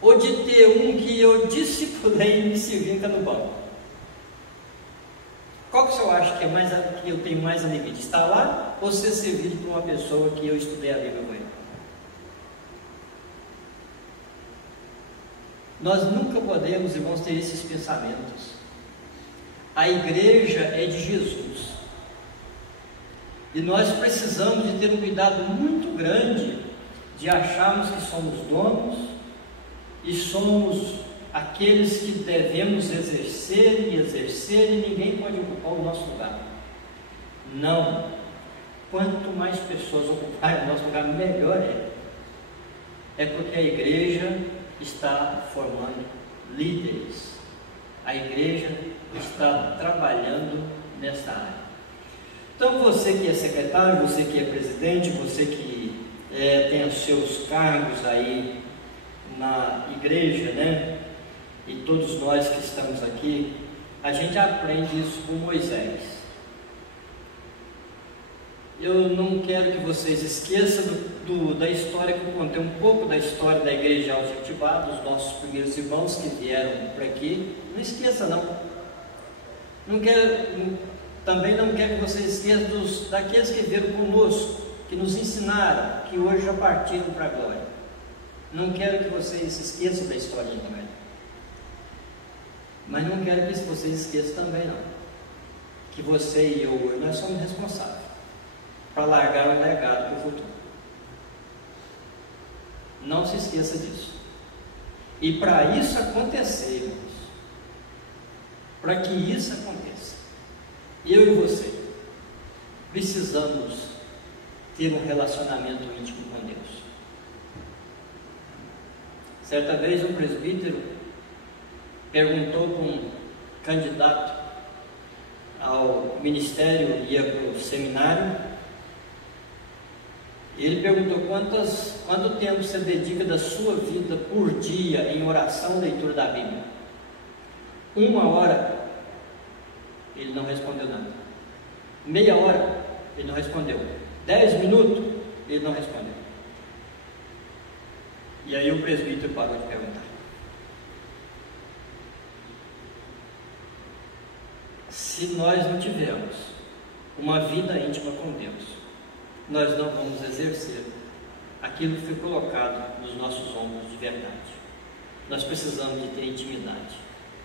ou de ter um que eu discipulei e me servindo no banco? Qual que o senhor acha que eu tenho mais alegria? De estar lá ou ser servido por uma pessoa que eu estudei a Bíblia com ele? Nós nunca podemos, irmãos, ter esses pensamentos. A igreja é de Jesus. E nós precisamos de ter um cuidado muito grande de acharmos que somos donos e somos aqueles que devemos exercer e ninguém pode ocupar o nosso lugar. Não. Quanto mais pessoas ocuparem o nosso lugar, melhor é. É porque a igreja está formando líderes. A igreja está trabalhando nessa área. Então você que é secretário, você que é presidente, você que tem os seus cargos aí na igreja, né? E todos nós que estamos aqui, a gente aprende isso com Moisés. Eu não quero que vocês esqueçam da história que eu contei, um pouco da história da igreja de Aljetibá, dos nossos primeiros irmãos que vieram por aqui. Não esqueça não. Também não quero que vocês esqueçam daqueles que vieram conosco, que nos ensinaram, que hoje já partiram para a glória. Não quero que vocês se esqueçam da história também. Mas não quero que vocês esqueçam também não, que você e eu hoje, nós somos responsáveis para largar um legado para o futuro. Não se esqueça disso. E para isso acontecer, irmãos, para que isso aconteça, eu e você precisamos ter um relacionamento íntimo com Deus. Certa vez um presbítero perguntou para um candidato ao ministério, ia para o seminário, e ele perguntou quanto tempo você dedica da sua vida por dia em oração e leitura da Bíblia? 1 hora, ele não respondeu nada. Meia hora, ele não respondeu. 10 minutos, ele não respondeu. E aí o presbítero parou de perguntar. Se nós não tivermos uma vida íntima com Deus, nós não vamos exercer aquilo que foi colocado nos nossos ombros de verdade. Nós precisamos de ter intimidade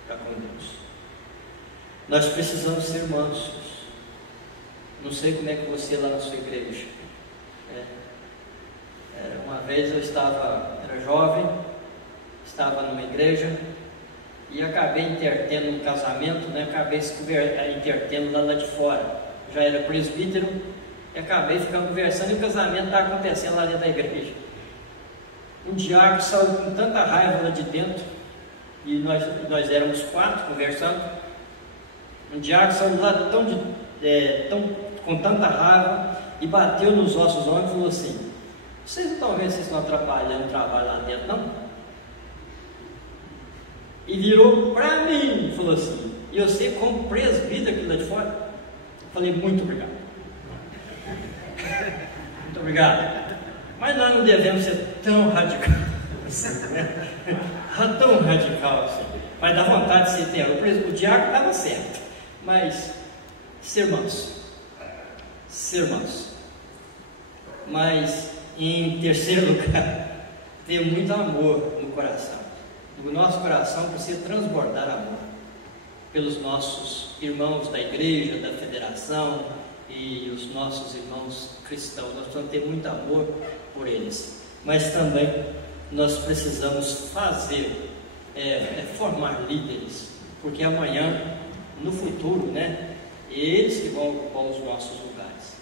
para com Deus. Nós precisamos ser mansos. Não sei como é que você lá na sua igreja. Uma vez eu era jovem, estava numa igreja e acabei intertendo um casamento, né? Acabei intertendo lá de fora. Já era presbítero e acabei ficando conversando e o casamento estava acontecendo lá dentro da igreja. Um diácono saiu com tanta raiva lá de dentro e nós éramos 4 conversando. Um diácono saiu lá com tanta raiva e bateu nos nossos ombros e falou assim: vocês não estão vendo que vocês estão atrapalhando o trabalho lá dentro, não? E virou para mim e falou assim: e eu sei como presbítero aqui lá de fora? Eu falei: muito obrigado. Muito obrigado. Mas nós não devemos ser tão radical assim, né? Tão radical assim. Mas dá vontade de ser o diácono estava certo. Mas ser manso. Ser manso. Mas em terceiro lugar, ter muito amor no coração. O nosso coração precisa transbordar amor pelos nossos irmãos da igreja, da federação e os nossos irmãos cristãos. Nós precisamos ter muito amor por eles, mas também nós precisamos formar líderes, porque amanhã, no futuro, né, eles que vão ocupar os nossos lugares.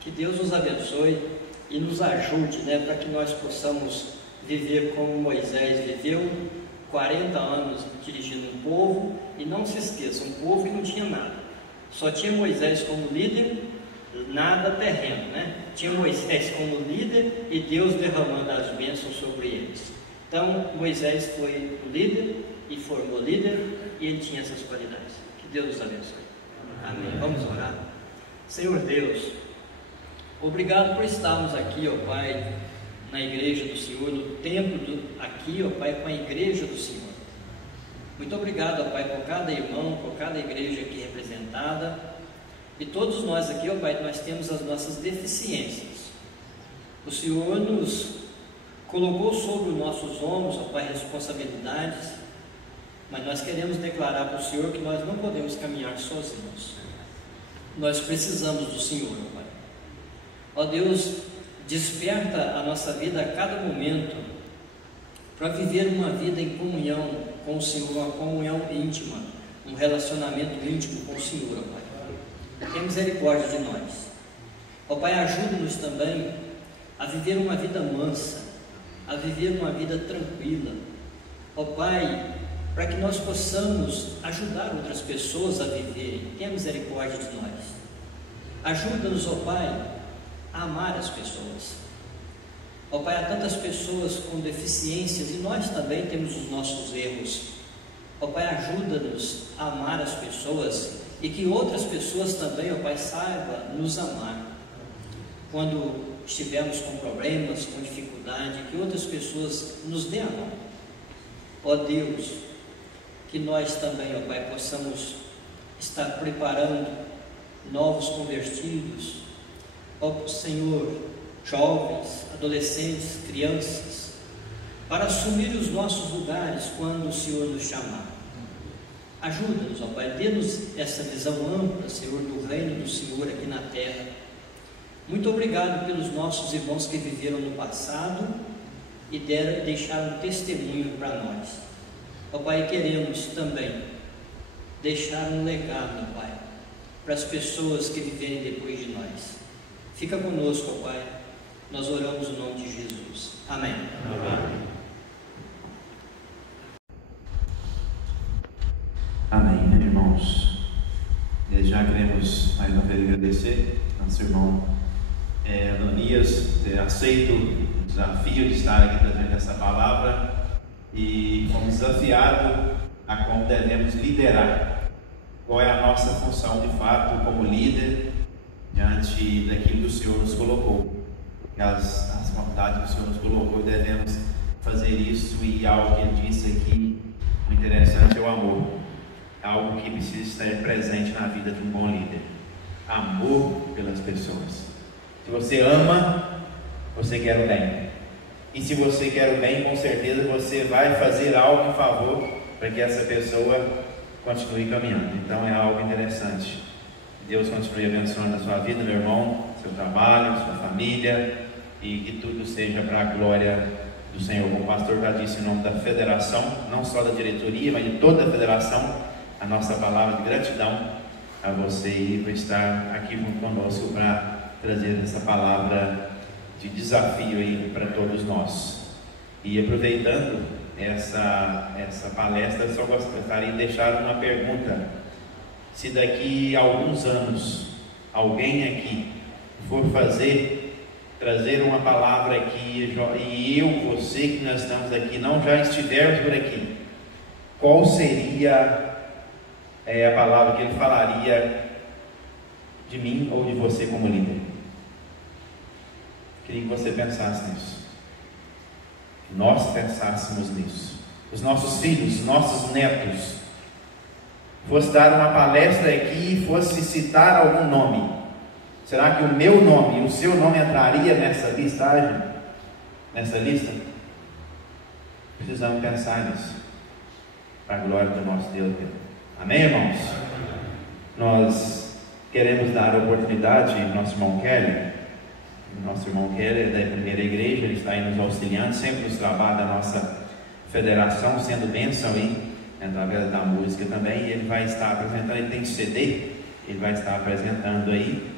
Que Deus nos abençoe e nos ajude, né, para que nós possamos viver como Moisés viveu, 40 anos dirigindo um povo. E não se esqueça, um povo que não tinha nada, só tinha Moisés como líder, nada terreno, né? Tinha Moisés como líder e Deus derramando as bênçãos sobre eles. Então Moisés foi o líder e formou líder, e ele tinha essas qualidades. Que Deus nos abençoe. Amém. Vamos orar. Senhor Deus, Obrigado por estarmos aqui, ó Pai, na igreja do Senhor, no templo aqui, ó Pai, com a igreja do Senhor. Muito obrigado, ó Pai, por cada irmão, por cada igreja aqui representada. E todos nós aqui, ó Pai, nós temos as nossas deficiências. O Senhor nos colocou sobre os nossos ombros, ó Pai, responsabilidades, mas nós queremos declarar para o Senhor que nós não podemos caminhar sozinhos. Nós precisamos do Senhor, ó Pai. Ó Deus, desperta a nossa vida a cada momento para viver uma vida em comunhão com o Senhor, uma comunhão íntima, um relacionamento íntimo com o Senhor, ó Pai. Tenha misericórdia de nós. Ó Pai, ajuda-nos também a viver uma vida mansa, a viver uma vida tranquila. Ó Pai, para que nós possamos ajudar outras pessoas a viverem. Tenha misericórdia de nós. Ajuda-nos, ó Pai, a amar as pessoas. Ó Pai, há tantas pessoas com deficiências e nós também temos os nossos erros. Ó Pai, ajuda-nos a amar as pessoas e que outras pessoas também, ó Pai, saibam nos amar. Quando estivermos com problemas, com dificuldade, que outras pessoas nos dêem a mão. Ó Deus, que nós também, ó Pai, possamos estar preparando novos convertidos, ó Senhor, jovens, adolescentes, crianças, para assumir os nossos lugares quando o Senhor nos chamar. Ajuda-nos, ó Pai, dê-nos essa visão ampla, Senhor, do reino do Senhor aqui na terra. Muito obrigado pelos nossos irmãos que viveram no passado e deixaram testemunho para nós. Ó Pai, queremos também deixar um legado, ó Pai, para as pessoas que viverem depois de nós. Fica conosco, ó Pai, nós oramos no nome de Jesus. Amém. Amém, irmãos. Desde já queremos mais uma vez agradecer nosso irmão Ananias ter aceito o desafio de estar aqui trazendo essa palavra e fomos desafiados a como devemos liderar. Qual é a nossa função de fato como líder diante daquilo que o Senhor nos colocou, as vontades que o Senhor nos colocou, e devemos fazer isso. E algo que ele disse aqui, o interessante é o amor, algo que precisa estar presente na vida de um bom líder. Amor pelas pessoas. Se você ama, você quer o bem, e se você quer o bem, com certeza você vai fazer algo em favor para que essa pessoa continue caminhando. Então é algo interessante. Deus continue abençoando a sua vida, meu irmão, seu trabalho, sua família, e que tudo seja para a glória do Senhor. Como o pastor já disse, em nome da federação, não só da diretoria, mas de toda a federação, a nossa palavra de gratidão a você e por estar aqui junto conosco para trazer essa palavra de desafio aí para todos nós. E aproveitando essa palestra, só gostaria de deixar uma pergunta. Se daqui a alguns anos alguém aqui for trazer uma palavra aqui, e eu, você que nós estamos aqui, não já estivermos por aqui, qual seria a palavra que ele falaria de mim ou de você como líder? Queria que você pensasse nisso, que nós pensássemos nisso. Os nossos filhos, os nossos netos, fosse dar uma palestra aqui e fosse citar algum nome, será que o meu nome e o seu nome entraria nessa listagem? Nessa lista? Precisamos pensar nisso, para a glória do nosso Deus. Amém, irmãos? Nós queremos dar a oportunidade ao nosso irmão Kelly. O nosso irmão Kelly é da primeira igreja, ele está aí nos auxiliando, sempre nos trabalhos da nossa federação, sendo bênção aí, através da música também. E ele vai estar apresentando, ele tem CD, ele vai estar apresentando aí.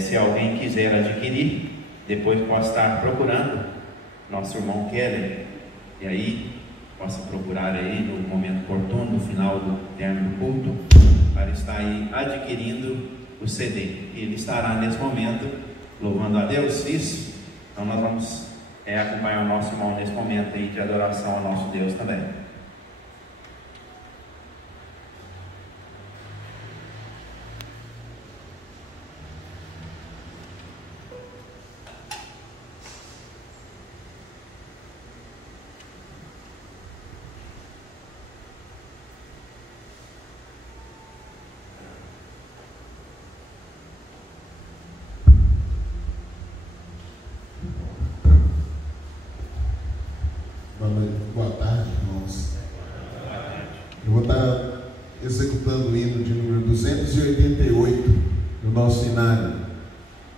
Se alguém quiser adquirir, depois pode estar procurando nosso irmão Kelly, e aí possa procurar aí no momento oportuno, no final do término do culto, para estar aí adquirindo o CD. E ele estará nesse momento louvando a Deus. Isso. Então nós vamos acompanhar o nosso irmão nesse momento aí de adoração ao nosso Deus também.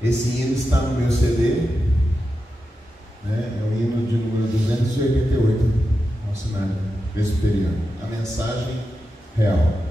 Esse hino está no meu CD, né? É o hino de número 288, ao cenário presbiteriano. A mensagem real.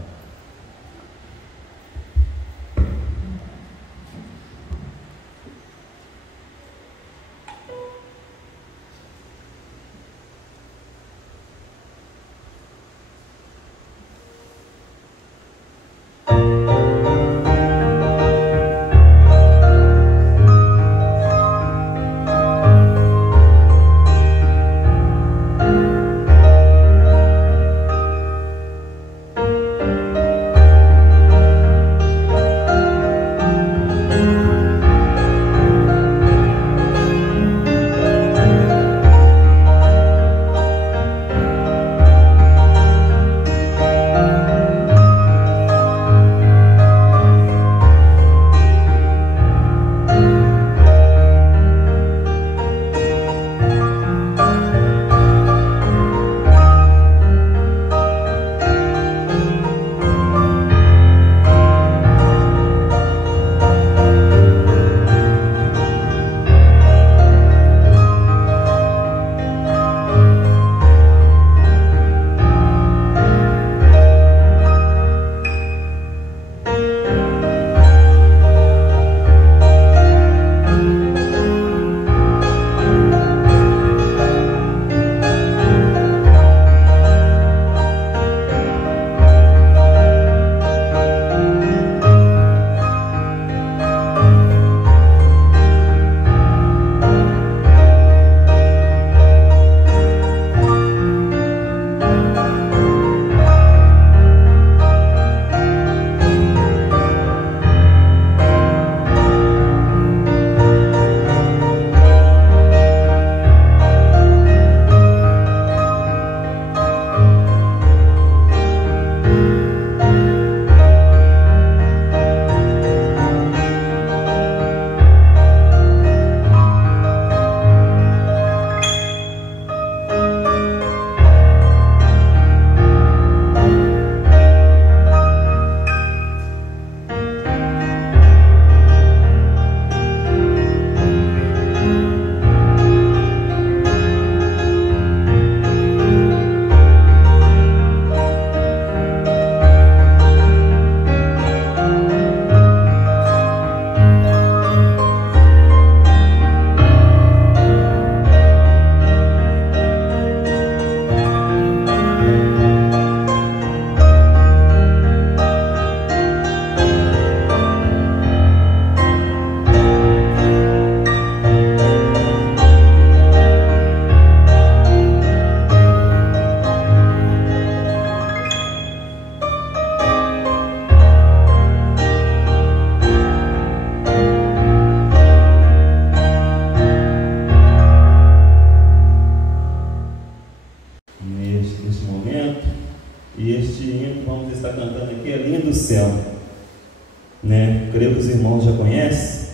né? Creio que os irmãos já conhecem.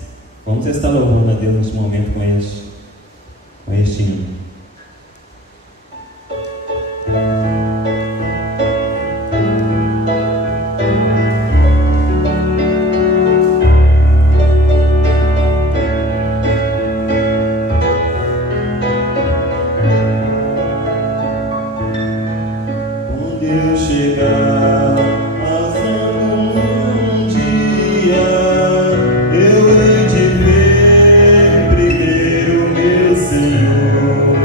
Vamos estar louvando a Deus nesse momento com este hino. Eu hei de ver primeiro meu Senhor.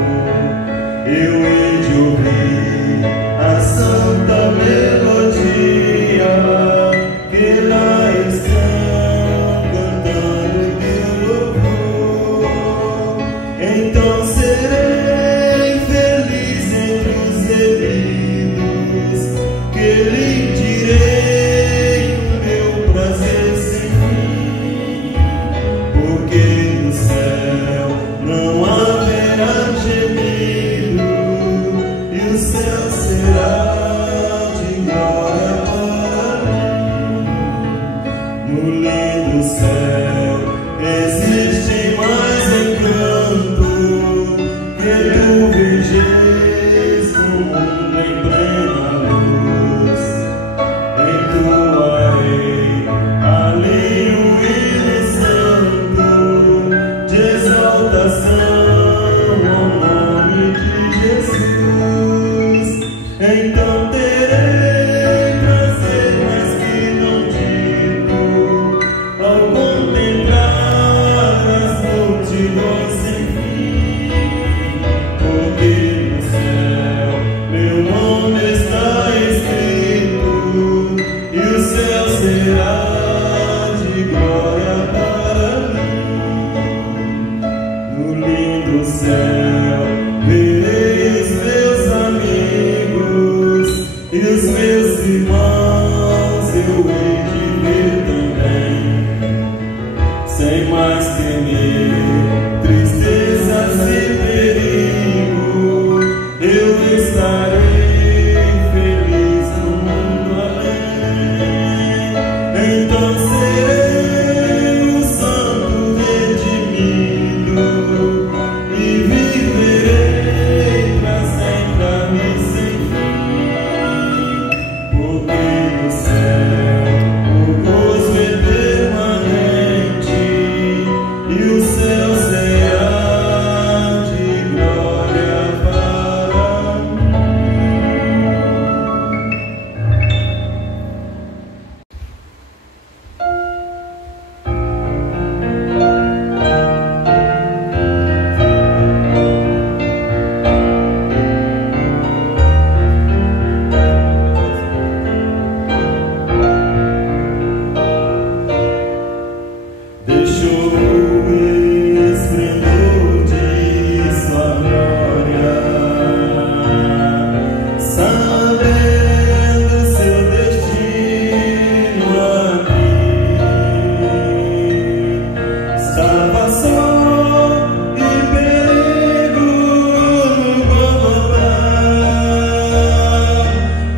sem mais temer tristezas e perigo, eu estarei feliz no mundo além. Então serei o santo redimido e viverei para sempre a mim sem fim, porque no céu o gozo é permanente e o céu será de glória para mim. Deixou o esplendor de sua glória, sabendo seu destino aqui. Estava só e perigo no Gólgota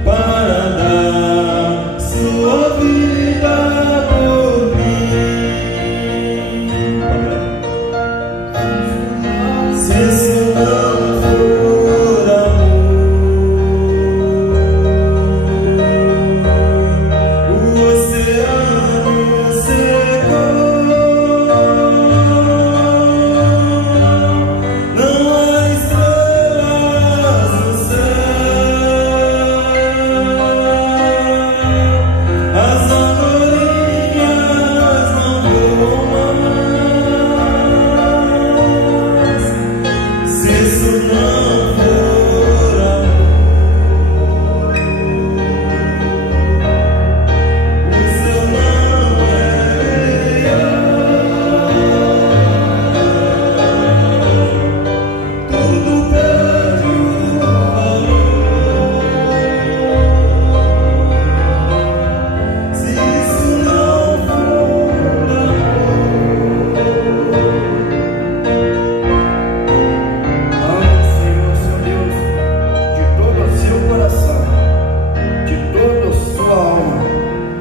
para dar sua vida por mim. Se isso não for amor, o oceano secou. Não há estrelas no céu, as andorinhas não voam mais. Se isso não for amor, o seu não é real, tudo perde o valor. Se isso não for Ame o Senhor seu Deus de todo o seu coração, de toda a sua alma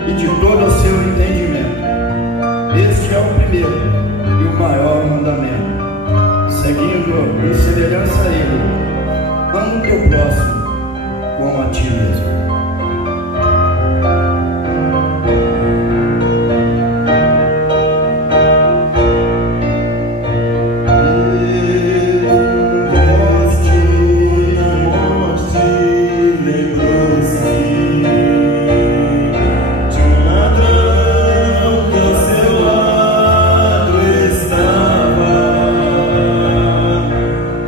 e de todo o seu entendimento. Este é o primeiro e o maior mandamento. Seguindo em semelhança a ele, ama o teu próximo como a ti mesmo. Lembrou-se de um ladrão que ao seu lado estava,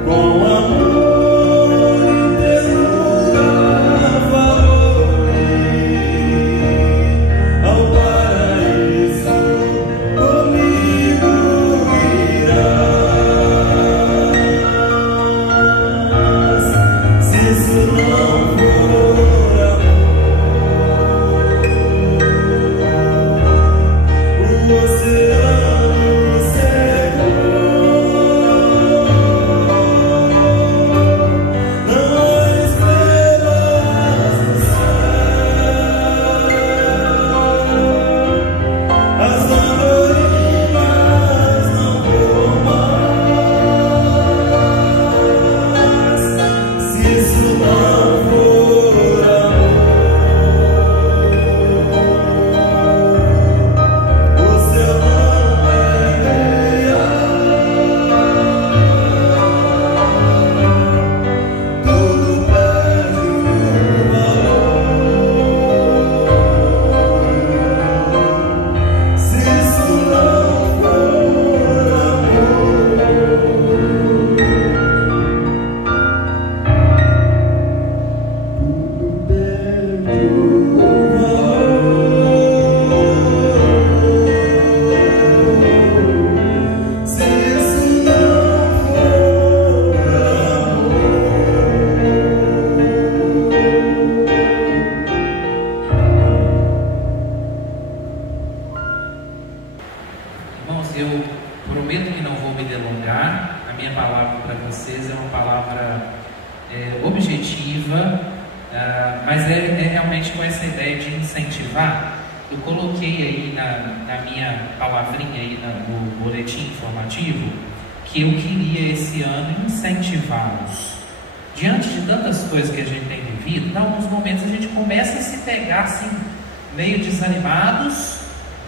com amor e ternura eu prometo que não vou me delongar. A minha palavra para vocês é uma palavra objetiva, mas é realmente com essa ideia de incentivar. Eu coloquei aí na minha palavrinha aí no boletim informativo que eu queria esse ano incentivá-los. Diante de tantas coisas que a gente tem vivido, em alguns momentos a gente começa a se pegar assim, meio desanimados,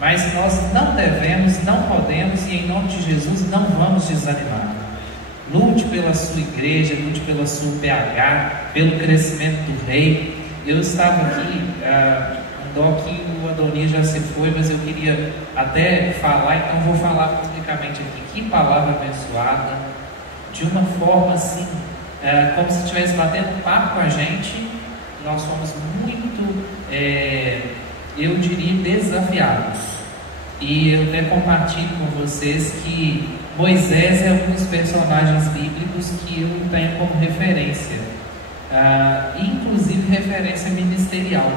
mas nós não devemos, não podemos, e em nome de Jesus não vamos desanimar. Lute pela sua igreja, lute pela sua PH, pelo crescimento do rei. Eu estava aqui, dó que o Adonias já se foi, mas eu queria até falar, então vou falar publicamente aqui. Que palavra abençoada, de uma forma assim, como se estivesse batendo papo com a gente. Nós fomos muito, eu diria, desafiados. E eu até compartilho com vocês que Moisés é um dos personagens bíblicos que eu tenho como referência, inclusive referência ministerial.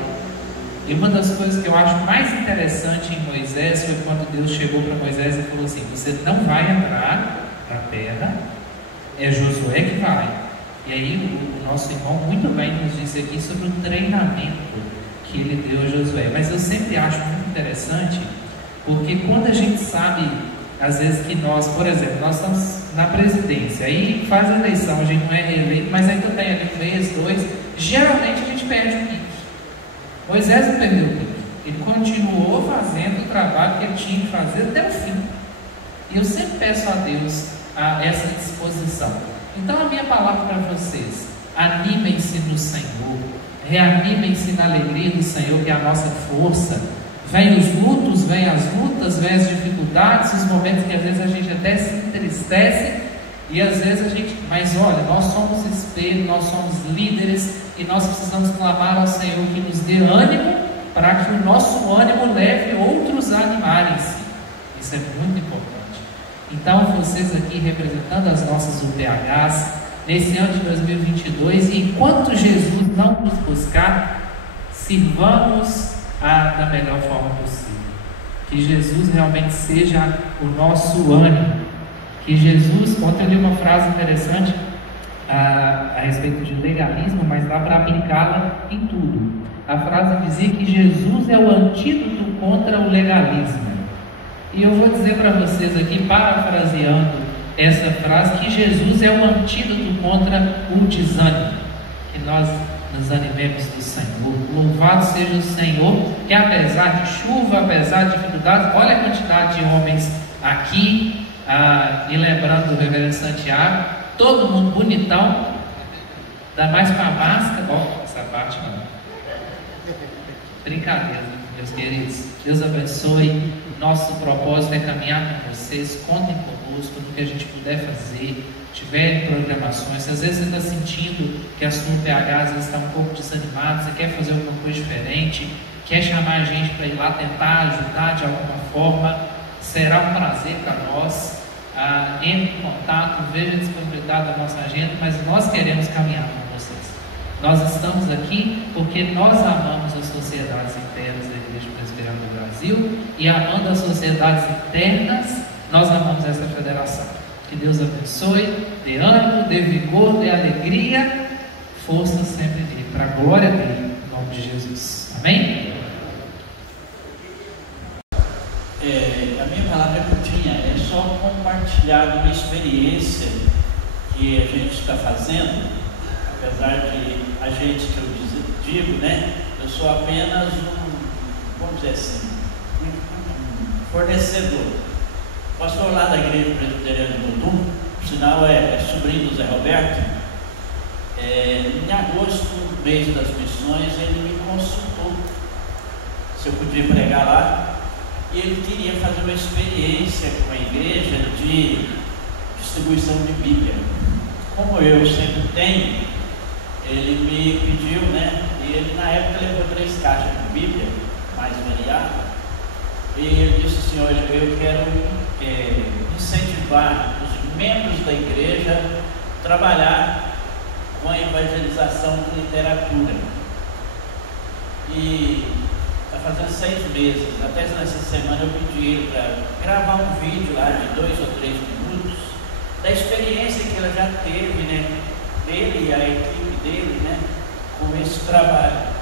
E uma das coisas que eu acho mais interessante em Moisés foi quando Deus chegou para Moisés e falou assim: você não vai entrar na terra, é Josué que vai. E aí o nosso irmão muito bem nos disse aqui sobre o treinamento que ele deu a Josué. Mas eu sempre acho muito interessante, porque quando a gente sabe, às vezes, que nós, por exemplo, nós estamos na presidência, aí faz a eleição, a gente não é reeleito, mas aí também ali um mês, dois, geralmente a gente perde o pique. Moisés não perdeu o pique, ele continuou fazendo o trabalho que ele tinha que fazer até o fim. E eu sempre peço a Deus essa disposição. Então a minha palavra para vocês: animem-se no Senhor, reanimem-se na alegria do Senhor, que é a nossa força. Vem os lutos, vem as lutas, vem as dificuldades, os momentos que às vezes a gente até se entristece, e às vezes a gente, mas olha, nós somos espelho, nós somos líderes, e nós precisamos clamar ao Senhor que nos dê ânimo, para que o nosso ânimo leve outros a animarem-se. Isso é muito importante. Então vocês aqui representando as nossas UPHs, nesse ano de 2022, enquanto Jesus não nos buscar, sirvamos da melhor forma possível. Que Jesus realmente seja o nosso ânimo. Que Jesus, ontem eu li uma frase interessante a respeito de legalismo, mas dá para aplicá-la em tudo. A frase dizia que Jesus é o antídoto contra o legalismo. E eu vou dizer para vocês aqui, parafraseando essa frase, que Jesus é o antídoto contra o desânimo. Que nós nos animemos do Senhor. Louvado seja o Senhor, que apesar de chuva, apesar de dificuldades, olha a quantidade de homens aqui, e lembrando do reverendo Santiago, todo mundo bonitão, dá mais para a máscara, essa parte não, brincadeira, meus queridos. Deus abençoe. Nosso propósito é caminhar com vocês. Contem conosco no que a gente puder fazer. Tiverem programações, se às vezes você está sentindo que a sua PH às vezes está um pouco desanimado, você quer fazer alguma coisa diferente, quer chamar a gente para ir lá tentar ajudar de alguma forma, será um prazer para nós. Entre em contato, veja a disponibilidade da nossa agenda, mas nós queremos caminhar com vocês. Nós estamos aqui porque nós amamos as sociedades internas da Igreja Presbiteriana do Brasil, e amando as sociedades internas, nós amamos essa federação. Que Deus abençoe, dê ânimo, dê vigor, dê alegria, força sempre nele, para a glória dele, em nome de Jesus. Amém? A minha palavra é curtinha, é só compartilhar uma experiência que a gente está fazendo. Apesar de a gente, que eu digo, né, eu sou apenas vamos dizer assim, um fornecedor. O pastor lá da Igreja Presbiteriana do Mutum, por sinal é sobrinho do Zé Roberto, em agosto, no mês das missões, ele me consultou se eu podia pregar lá, e ele queria fazer uma experiência com a igreja de distribuição de Bíblia. Como eu sempre tenho, ele me pediu, né? E ele na época levou 3 caixas de Bíblia, mais variada, e ele disse assim: olha, eu quero incentivar os membros da igreja a trabalhar com a evangelização de literatura. E está fazendo 6 meses. Até nessa semana eu pedi ele para gravar um vídeo lá de 2 ou 3 minutos da experiência que ele já teve, né? Ele e a equipe dele, né? Com esse trabalho.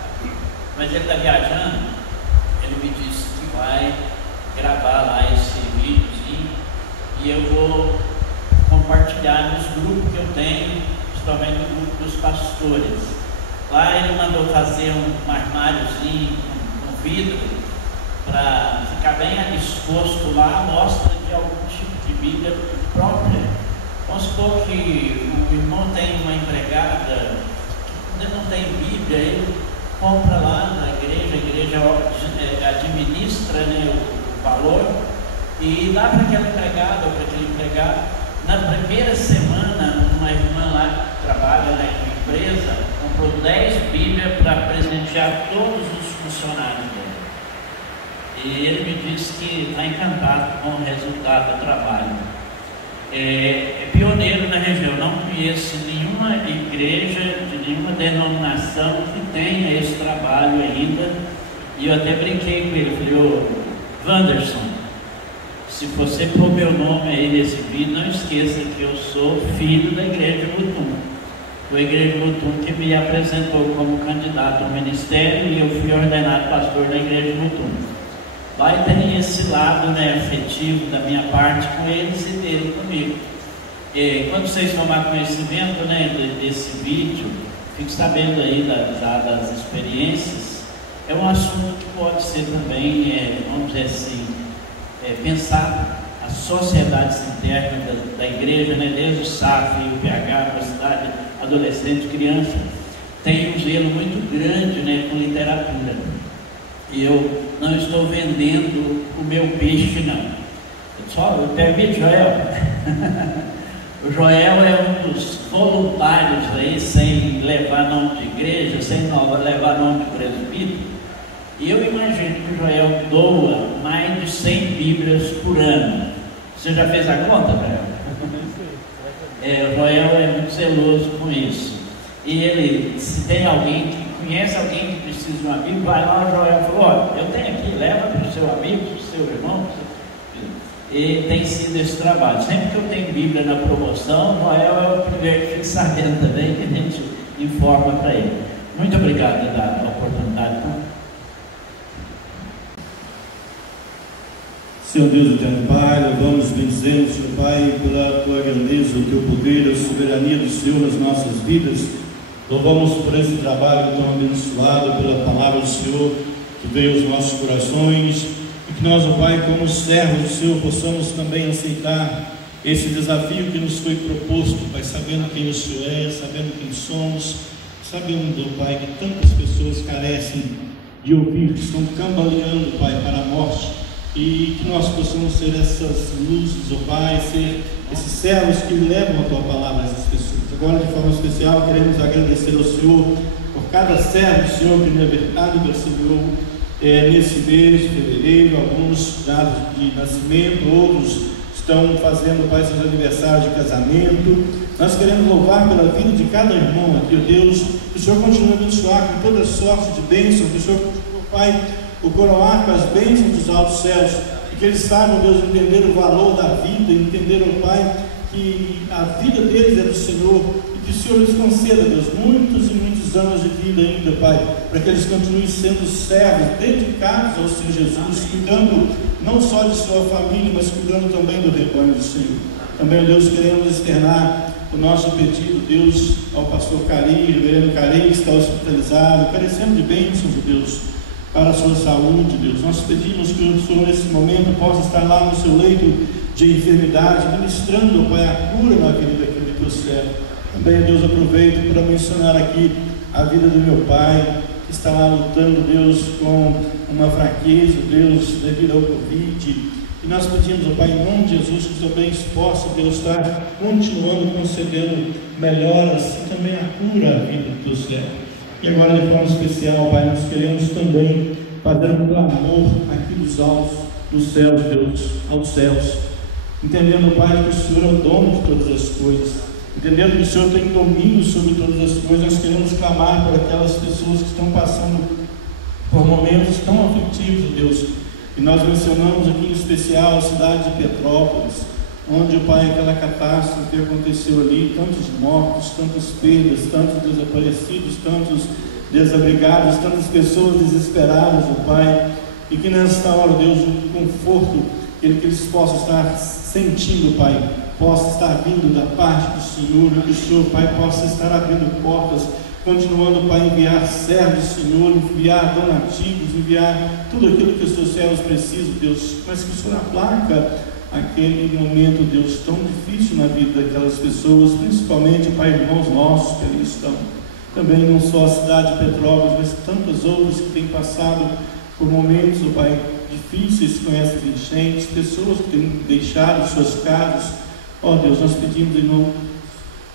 Mas ele está viajando, ele me disse que vai gravar lá esse videozinho e eu vou compartilhar nos grupos que eu tenho, principalmente no grupo dos pastores. Lá ele mandou fazer um armáriozinho com vidro para ficar bem exposto lá a mostra de algum tipo de Bíblia própria. Vamos supor que o irmão tem uma empregada que não tem Bíblia, ele compra lá na igreja, a igreja administra, né, o valor e dá para aquela empregada ou para aquele empregado. Na primeira semana, uma irmã lá que trabalha na empresa comprou 10 Bíblias para presentear todos os funcionários dele. E ele me disse que está encantado com o resultado do trabalho. É pioneiro na região, não conheço nenhuma igreja de nenhuma denominação que tenha esse trabalho ainda. E eu até brinquei com ele, falei: ô Wanderson, se você pôr meu nome aí nesse vídeo, não esqueça que eu sou filho da Igreja de Mutum. Foi a Igreja de Mutum que me apresentou como candidato ao ministério e eu fui ordenado pastor da Igreja de Mutum. Vai ter esse lado, né, afetivo da minha parte com eles e dele comigo. E quando vocês tomar conhecimento, né, desse vídeo, fique sabendo aí das experiências. É um assunto que pode ser também, vamos dizer assim, pensar as sociedades internas da igreja, né, desde o SAF e o PH, mocidade, adolescente, criança, tem um zelo muito grande, né, com literatura. E eu não estou vendendo o meu peixe, não. Só permite, Joel. O Joel é um dos voluntários aí, sem levar nome de igreja, sem levar nome de presbítero. E eu imagino que o Joel doa mais de 100 Bíblias por ano. Você já fez a conta, Joel? O Joel é muito zeloso com isso. E ele, se tem alguém que conhece alguém que precisa de uma Bíblia, vai lá, o Joel falou: olha, eu tenho aqui, leva para o seu amigo, para o seu irmão. E tem sido esse trabalho. Sempre que eu tenho Bíblia na promoção, o Joel é o primeiro que fica sabendo também, que a gente informa para ele. Muito obrigado por dar a oportunidade. Senhor Deus eterno Pai, louvamos e bendizemos, Senhor Pai, pela tua grandeza, o teu poder, a soberania do Senhor nas nossas vidas. Louvamos por esse trabalho tão abençoado, pela palavra do Senhor que veio aos nossos corações, e que nós, ó Pai, como servos do Senhor, possamos também aceitar esse desafio que nos foi proposto, Pai, sabendo quem o Senhor é, sabendo quem somos, sabendo, ó Pai, que tantas pessoas carecem de ouvir, que estão cambaleando, Pai, para a morte, e que nós possamos ser essas luzes, ó Pai, ser esses servos que levam a Tua palavra a essas pessoas. Agora, de forma especial, queremos agradecer ao Senhor por cada servo, Senhor, que na verdade percebeu nesse mês de fevereiro, alguns dados de nascimento, outros estão fazendo, Pai, seus aniversários de casamento. Nós queremos louvar pela vida de cada irmão aqui, ó Deus, que o Senhor continue a abençoar com toda sorte de bênção, que o Senhor continue, Pai, o coroar com as bênçãos dos altos céus, e que eles saibam, Deus, entender o valor da vida, entender, ó Pai, que a vida deles é do Senhor, e que o Senhor lhes conceda, Deus, muitos e muitos anos de vida ainda, Pai, para que eles continuem sendo servos, dedicados ao Senhor Jesus, cuidando não só de sua família, mas cuidando também do rebanho do Senhor. Também, Deus, queremos externar o nosso pedido, Deus, ao pastor Cari, reverendo Cari, que está hospitalizado, carecendo de bênçãos, Deus, para a sua saúde, Deus. Nós pedimos que o Senhor, nesse momento, possa estar lá no seu leito de enfermidade, ministrando, Pai, a cura na vida daquele teu servo. Também, Deus, aproveito para mencionar aqui a vida do meu pai, que está lá lutando, Deus, com uma fraqueza, Deus, devido ao Covid. E nós pedimos, ó Pai, em nome de Jesus, que os seus bens possam, Deus, estar continuando concedendo melhoras e também a cura à vida do teu servo. E agora, de forma especial, Pai, nós queremos também fazer um clamor aqui dos altos, dos céus, Deus, aos céus, entendendo, Pai, que o Senhor é o dono de todas as coisas, entendendo que o Senhor tem domínio sobre todas as coisas. Nós queremos clamar por aquelas pessoas que estão passando por momentos tão aflitivos, Deus. E nós mencionamos aqui em especial a cidade de Petrópolis, onde, Pai, aquela catástrofe que aconteceu ali, tantos mortos, tantas perdas, tantos desaparecidos, tantos desabrigados, tantas pessoas desesperadas, Pai, e que nesta hora, Deus, um conforto que eles possam estar sentindo, Pai, possa estar vindo da parte do Senhor, e que o Senhor, Pai, possa estar abrindo portas, continuando, Pai, enviar servos, Senhor, enviar donativos, enviar tudo aquilo que os seus servos precisam, Deus, mas que o Senhor aplaca aquele momento, Deus, tão difícil na vida daquelas pessoas, principalmente, Pai, irmãos nossos que ali estão, também não só a cidade de Petrópolis, mas tantas outras que têm passado por momentos, Pai, difíceis com essas enchentes, pessoas que têm deixado suas casas. Ó Deus, nós pedimos, irmão,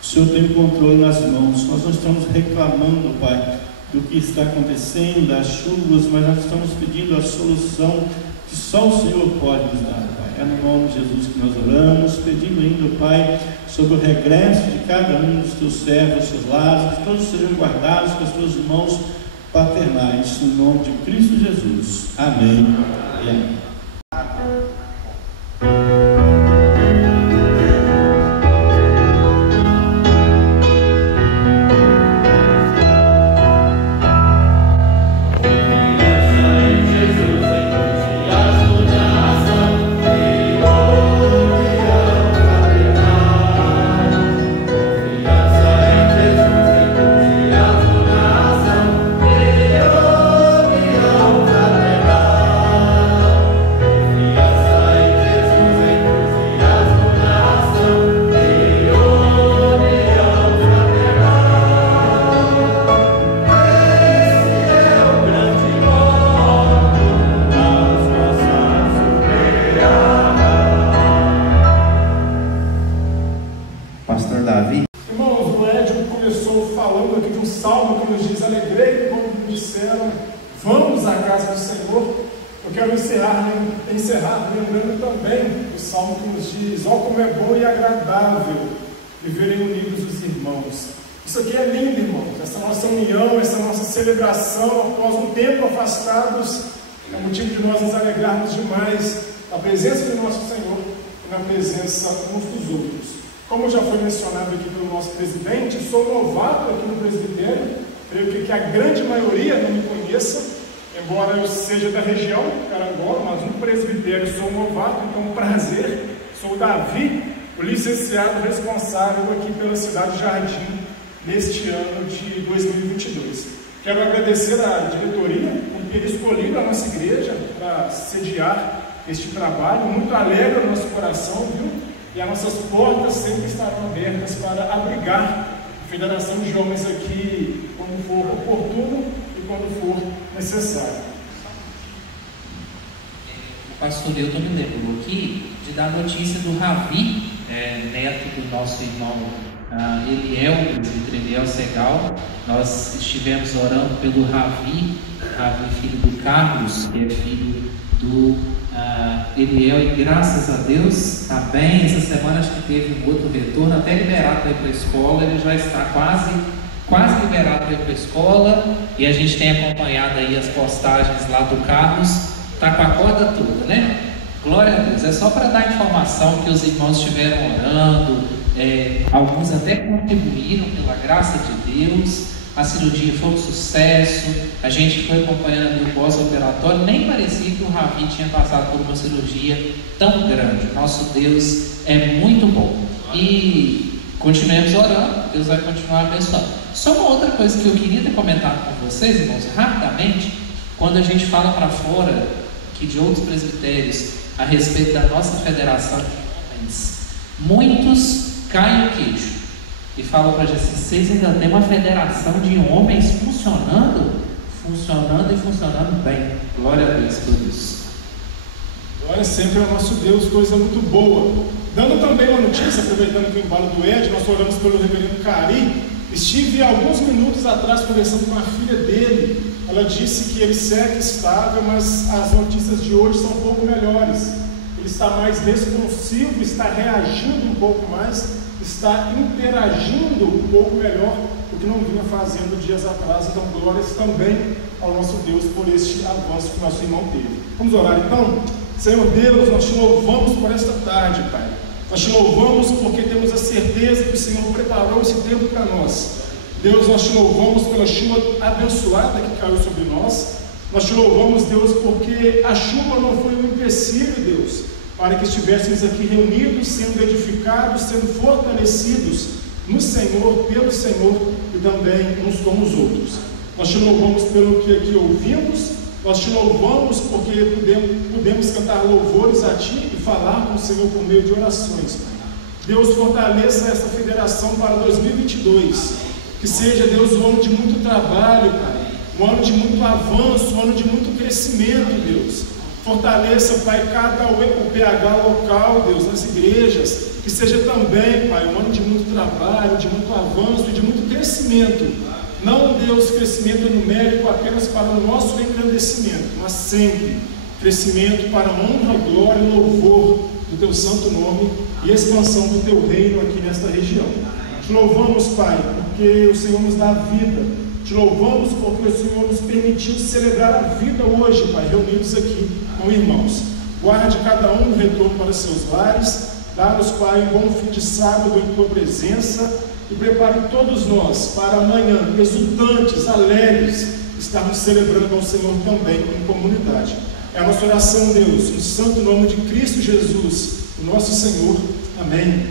o Senhor tem o controle nas mãos. Nós não estamos reclamando, Pai, do que está acontecendo, das chuvas, mas nós estamos pedindo a solução que só o Senhor pode nos dar, Pai. É no nome de Jesus que nós oramos, pedindo ainda, Pai, sobre o regresso de cada um dos teus servos, dos seus lares, que todos sejam guardados com as tuas mãos paternais, no nome de Cristo Jesus. Amém e amém. Encerrar lembrando também o Salmo que nos diz: ó, como é bom e agradável viverem unidos os irmãos. Isso aqui é lindo, irmãos, essa nossa união, essa nossa celebração após um tempo afastados, é motivo de nós nos alegrarmos demais na presença do nosso Senhor e na presença uns dos outros. Como já foi mencionado aqui pelo nosso presidente, sou novato aqui no presbitério, creio que a grande maioria não me conheça, embora eu seja da região, Carangola, mas no presbitério sou novato, então um prazer. Sou o Davi, o licenciado responsável aqui pela cidade de Jardim, neste ano de 2022. Quero agradecer à diretoria por ter escolhido a nossa igreja para sediar este trabalho, muito alegre o nosso coração, viu? E as nossas portas sempre estarão abertas para abrigar a Federação de Homens aqui, quando for oportuno e quando for necessário. O pastor Hilton me lembrou aqui de dar notícia do Ravi, neto do nosso irmão Eliel, o Eliel Segal. Nós estivemos orando pelo Ravi, filho do Carlos, que é filho do Eliel, e graças a Deus está bem. Essa semana acho que teve um outro retorno, até liberado para ir para a escola. Ele já está quase liberado para ir para a escola, e a gente tem acompanhado aí as postagens lá do Carlos, está com a corda toda, né? Glória a Deus. É só para dar informação que os irmãos estiveram orando, alguns até contribuíram pela graça de Deus. A cirurgia foi um sucesso, a gente foi acompanhando o pós-operatório, nem parecia que o Ravi tinha passado por uma cirurgia tão grande. Nosso Deus é muito bom. E continuemos orando, Deus vai continuar abençoando. Só uma outra coisa que eu queria ter comentado com vocês, irmãos, rapidamente, quando a gente fala para fora aqui de outros presbitérios a respeito da nossa federação de homens, muitos caem o queixo e falam para a gente: vocês ainda têm uma federação de homens funcionando e funcionando bem. Glória a Deus por isso. Glória sempre ao nosso Deus, coisa muito boa. Dando também uma notícia, aproveitando que o embalo do Ed, nós oramos pelo reverendo Cari. Estive alguns minutos atrás conversando com a filha dele. Ela disse que ele segue estável, mas as notícias de hoje são um pouco melhores. Ele está mais responsivo, está reagindo um pouco mais, está interagindo um pouco melhor o que não vinha fazendo dias atrás. Então, glórias também ao nosso Deus por este avanço que nosso irmão teve. Vamos orar então? Senhor Deus, nós te louvamos por esta tarde, Pai. Nós te louvamos porque temos a certeza que o Senhor preparou esse tempo para nós. Deus, nós te louvamos pela chuva abençoada que caiu sobre nós. Nós te louvamos, Deus, porque a chuva não foi um empecilho, Deus, para que estivéssemos aqui reunidos, sendo edificados, sendo fortalecidos no Senhor, pelo Senhor e também uns com os outros. Nós te louvamos pelo que aqui ouvimos, nós te louvamos porque pudemos cantar louvores a Ti e falar com o Senhor por meio de orações. Deus, fortaleça esta federação para 2022, que seja, Deus, um ano de muito trabalho, Pai, um ano de muito avanço, um ano de muito crescimento, Deus. Fortaleça, Pai, o PH local, Deus, nas igrejas, que seja também, Pai, um ano de muito trabalho, de muito avanço e de muito crescimento. Não, Deus, crescimento numérico apenas para o nosso engrandecimento, mas sempre crescimento para a honra, glória e louvor do Teu santo nome e expansão do Teu reino aqui nesta região. Te louvamos, Pai, porque o Senhor nos dá vida. Te louvamos porque o Senhor nos permitiu celebrar a vida hoje, Pai, reunidos aqui com irmãos. Guarde cada um no retorno para seus lares. Dá-nos, Pai, um bom fim de sábado em Tua presença. E prepare todos nós para amanhã, exultantes, alegres, estarmos celebrando ao Senhor também em comunidade. É a nossa oração, Deus, no santo nome de Cristo Jesus, o nosso Senhor. Amém.